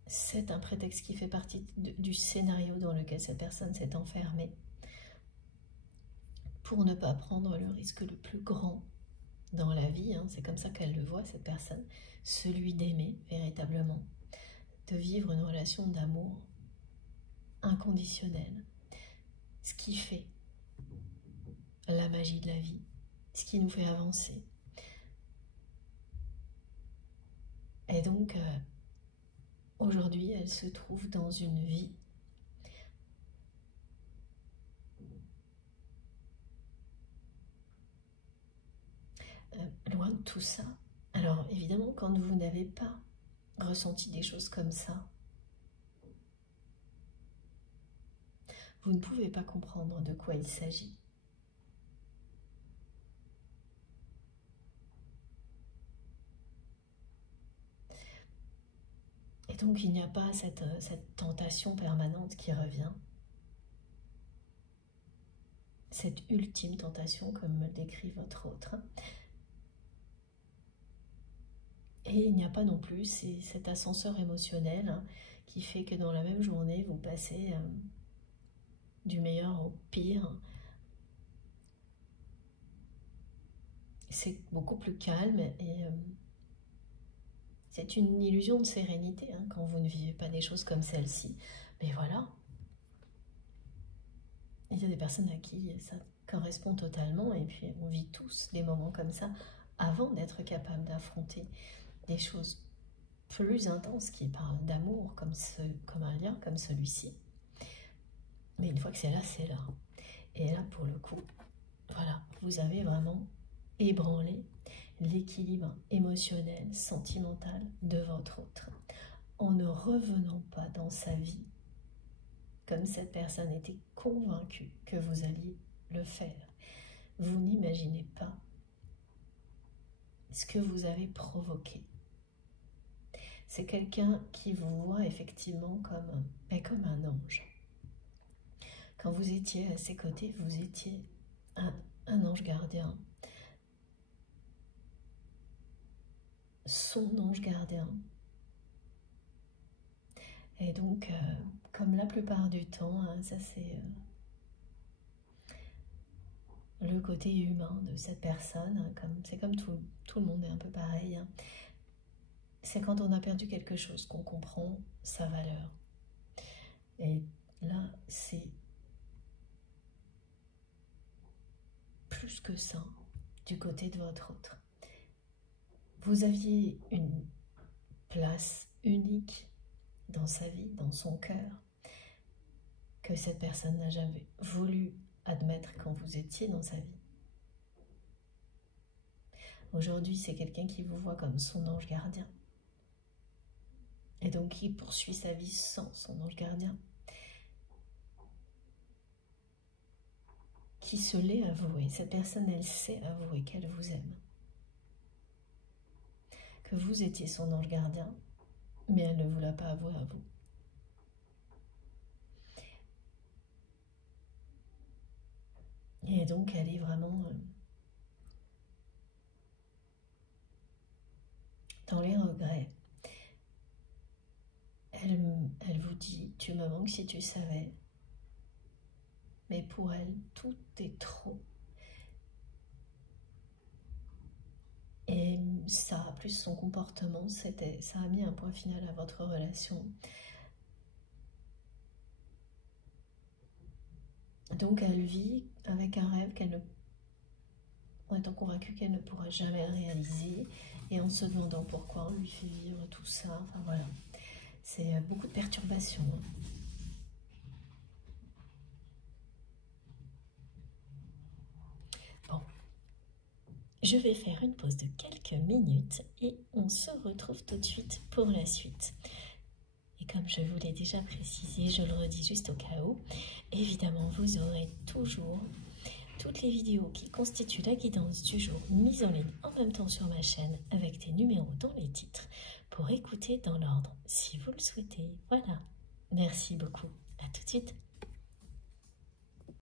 c'est un prétexte qui fait partie du scénario dans lequel cette personne s'est enfermée pour ne pas prendre le risque le plus grand dans la vie, hein, c'est comme ça qu'elle le voit, cette personne, celui d'aimer véritablement, de vivre une relation d'amour inconditionnelle, ce qui fait la magie de la vie, ce qui nous fait avancer. Et donc, aujourd'hui, elle se trouve dans une vie loin de tout ça. Alors, évidemment, quand vous n'avez pas ressenti des choses comme ça, vous ne pouvez pas comprendre de quoi il s'agit. Et donc il n'y a pas cette tentation permanente qui revient. Cette ultime tentation, comme me le décrit votre autre. Et il n'y a pas non plus cet ascenseur émotionnel qui fait que dans la même journée, vous passez du meilleur au pire. C'est beaucoup plus calme et c'est une illusion de sérénité quand vous ne vivez pas des choses comme celle-ci. Mais voilà. Il y a des personnes à qui ça correspond totalement et puis on vit tous des moments comme ça avant d'être capable d'affronter des choses plus intenses qui parlent d'amour comme un lien comme celui-ci. Mais une fois que c'est là, c'est là. Et là, pour le coup, voilà, vous avez vraiment ébranlé l'équilibre émotionnel, sentimental de votre autre, en ne revenant pas dans sa vie comme cette personne était convaincue que vous alliez le faire. Vous n'imaginez pas ce que vous avez provoqué. C'est quelqu'un qui vous voit effectivement comme un ange. Quand vous étiez à ses côtés, vous étiez un ange gardien. Son ange gardien. Et donc, comme la plupart du temps, ça c'est le côté humain de cette personne, c'est comme tout le monde est un peu pareil. C'est quand on a perdu quelque chose qu'on comprend sa valeur. Et là, c'est plus que ça du côté de votre autre. Vous aviez une place unique dans sa vie, dans son cœur, que cette personne n'a jamais voulu admettre quand vous étiez dans sa vie. Aujourd'hui, c'est quelqu'un qui vous voit comme son ange gardien. Et donc, qui poursuit sa vie sans son ange gardien. Qui se l'est avoué. Cette personne, elle sait avouer qu'elle vous aime. Que vous étiez son ange gardien, mais elle ne vous l'a pas avoué à vous. Et donc, elle est vraiment dans les regrets. Elle vous dit, tu me manques si tu savais. Mais pour elle, tout est trop. Et ça, plus son comportement, ça a mis un point final à votre relation. Donc elle vit avec un rêve en étant convaincue qu'elle ne pourra jamais réaliser et en se demandant pourquoi on lui fait vivre tout ça. Enfin voilà, c'est beaucoup de perturbations. Bon, je vais faire une pause de quelques minutes et on se retrouve tout de suite pour la suite. Et comme je vous l'ai déjà précisé, je le redis juste au cas où, évidemment vous aurez toujours toutes les vidéos qui constituent la guidance du jour mises en ligne en même temps sur ma chaîne avec des numéros dans les titres pour écouter dans l'ordre si vous le souhaitez. Voilà, merci beaucoup, à tout de suite.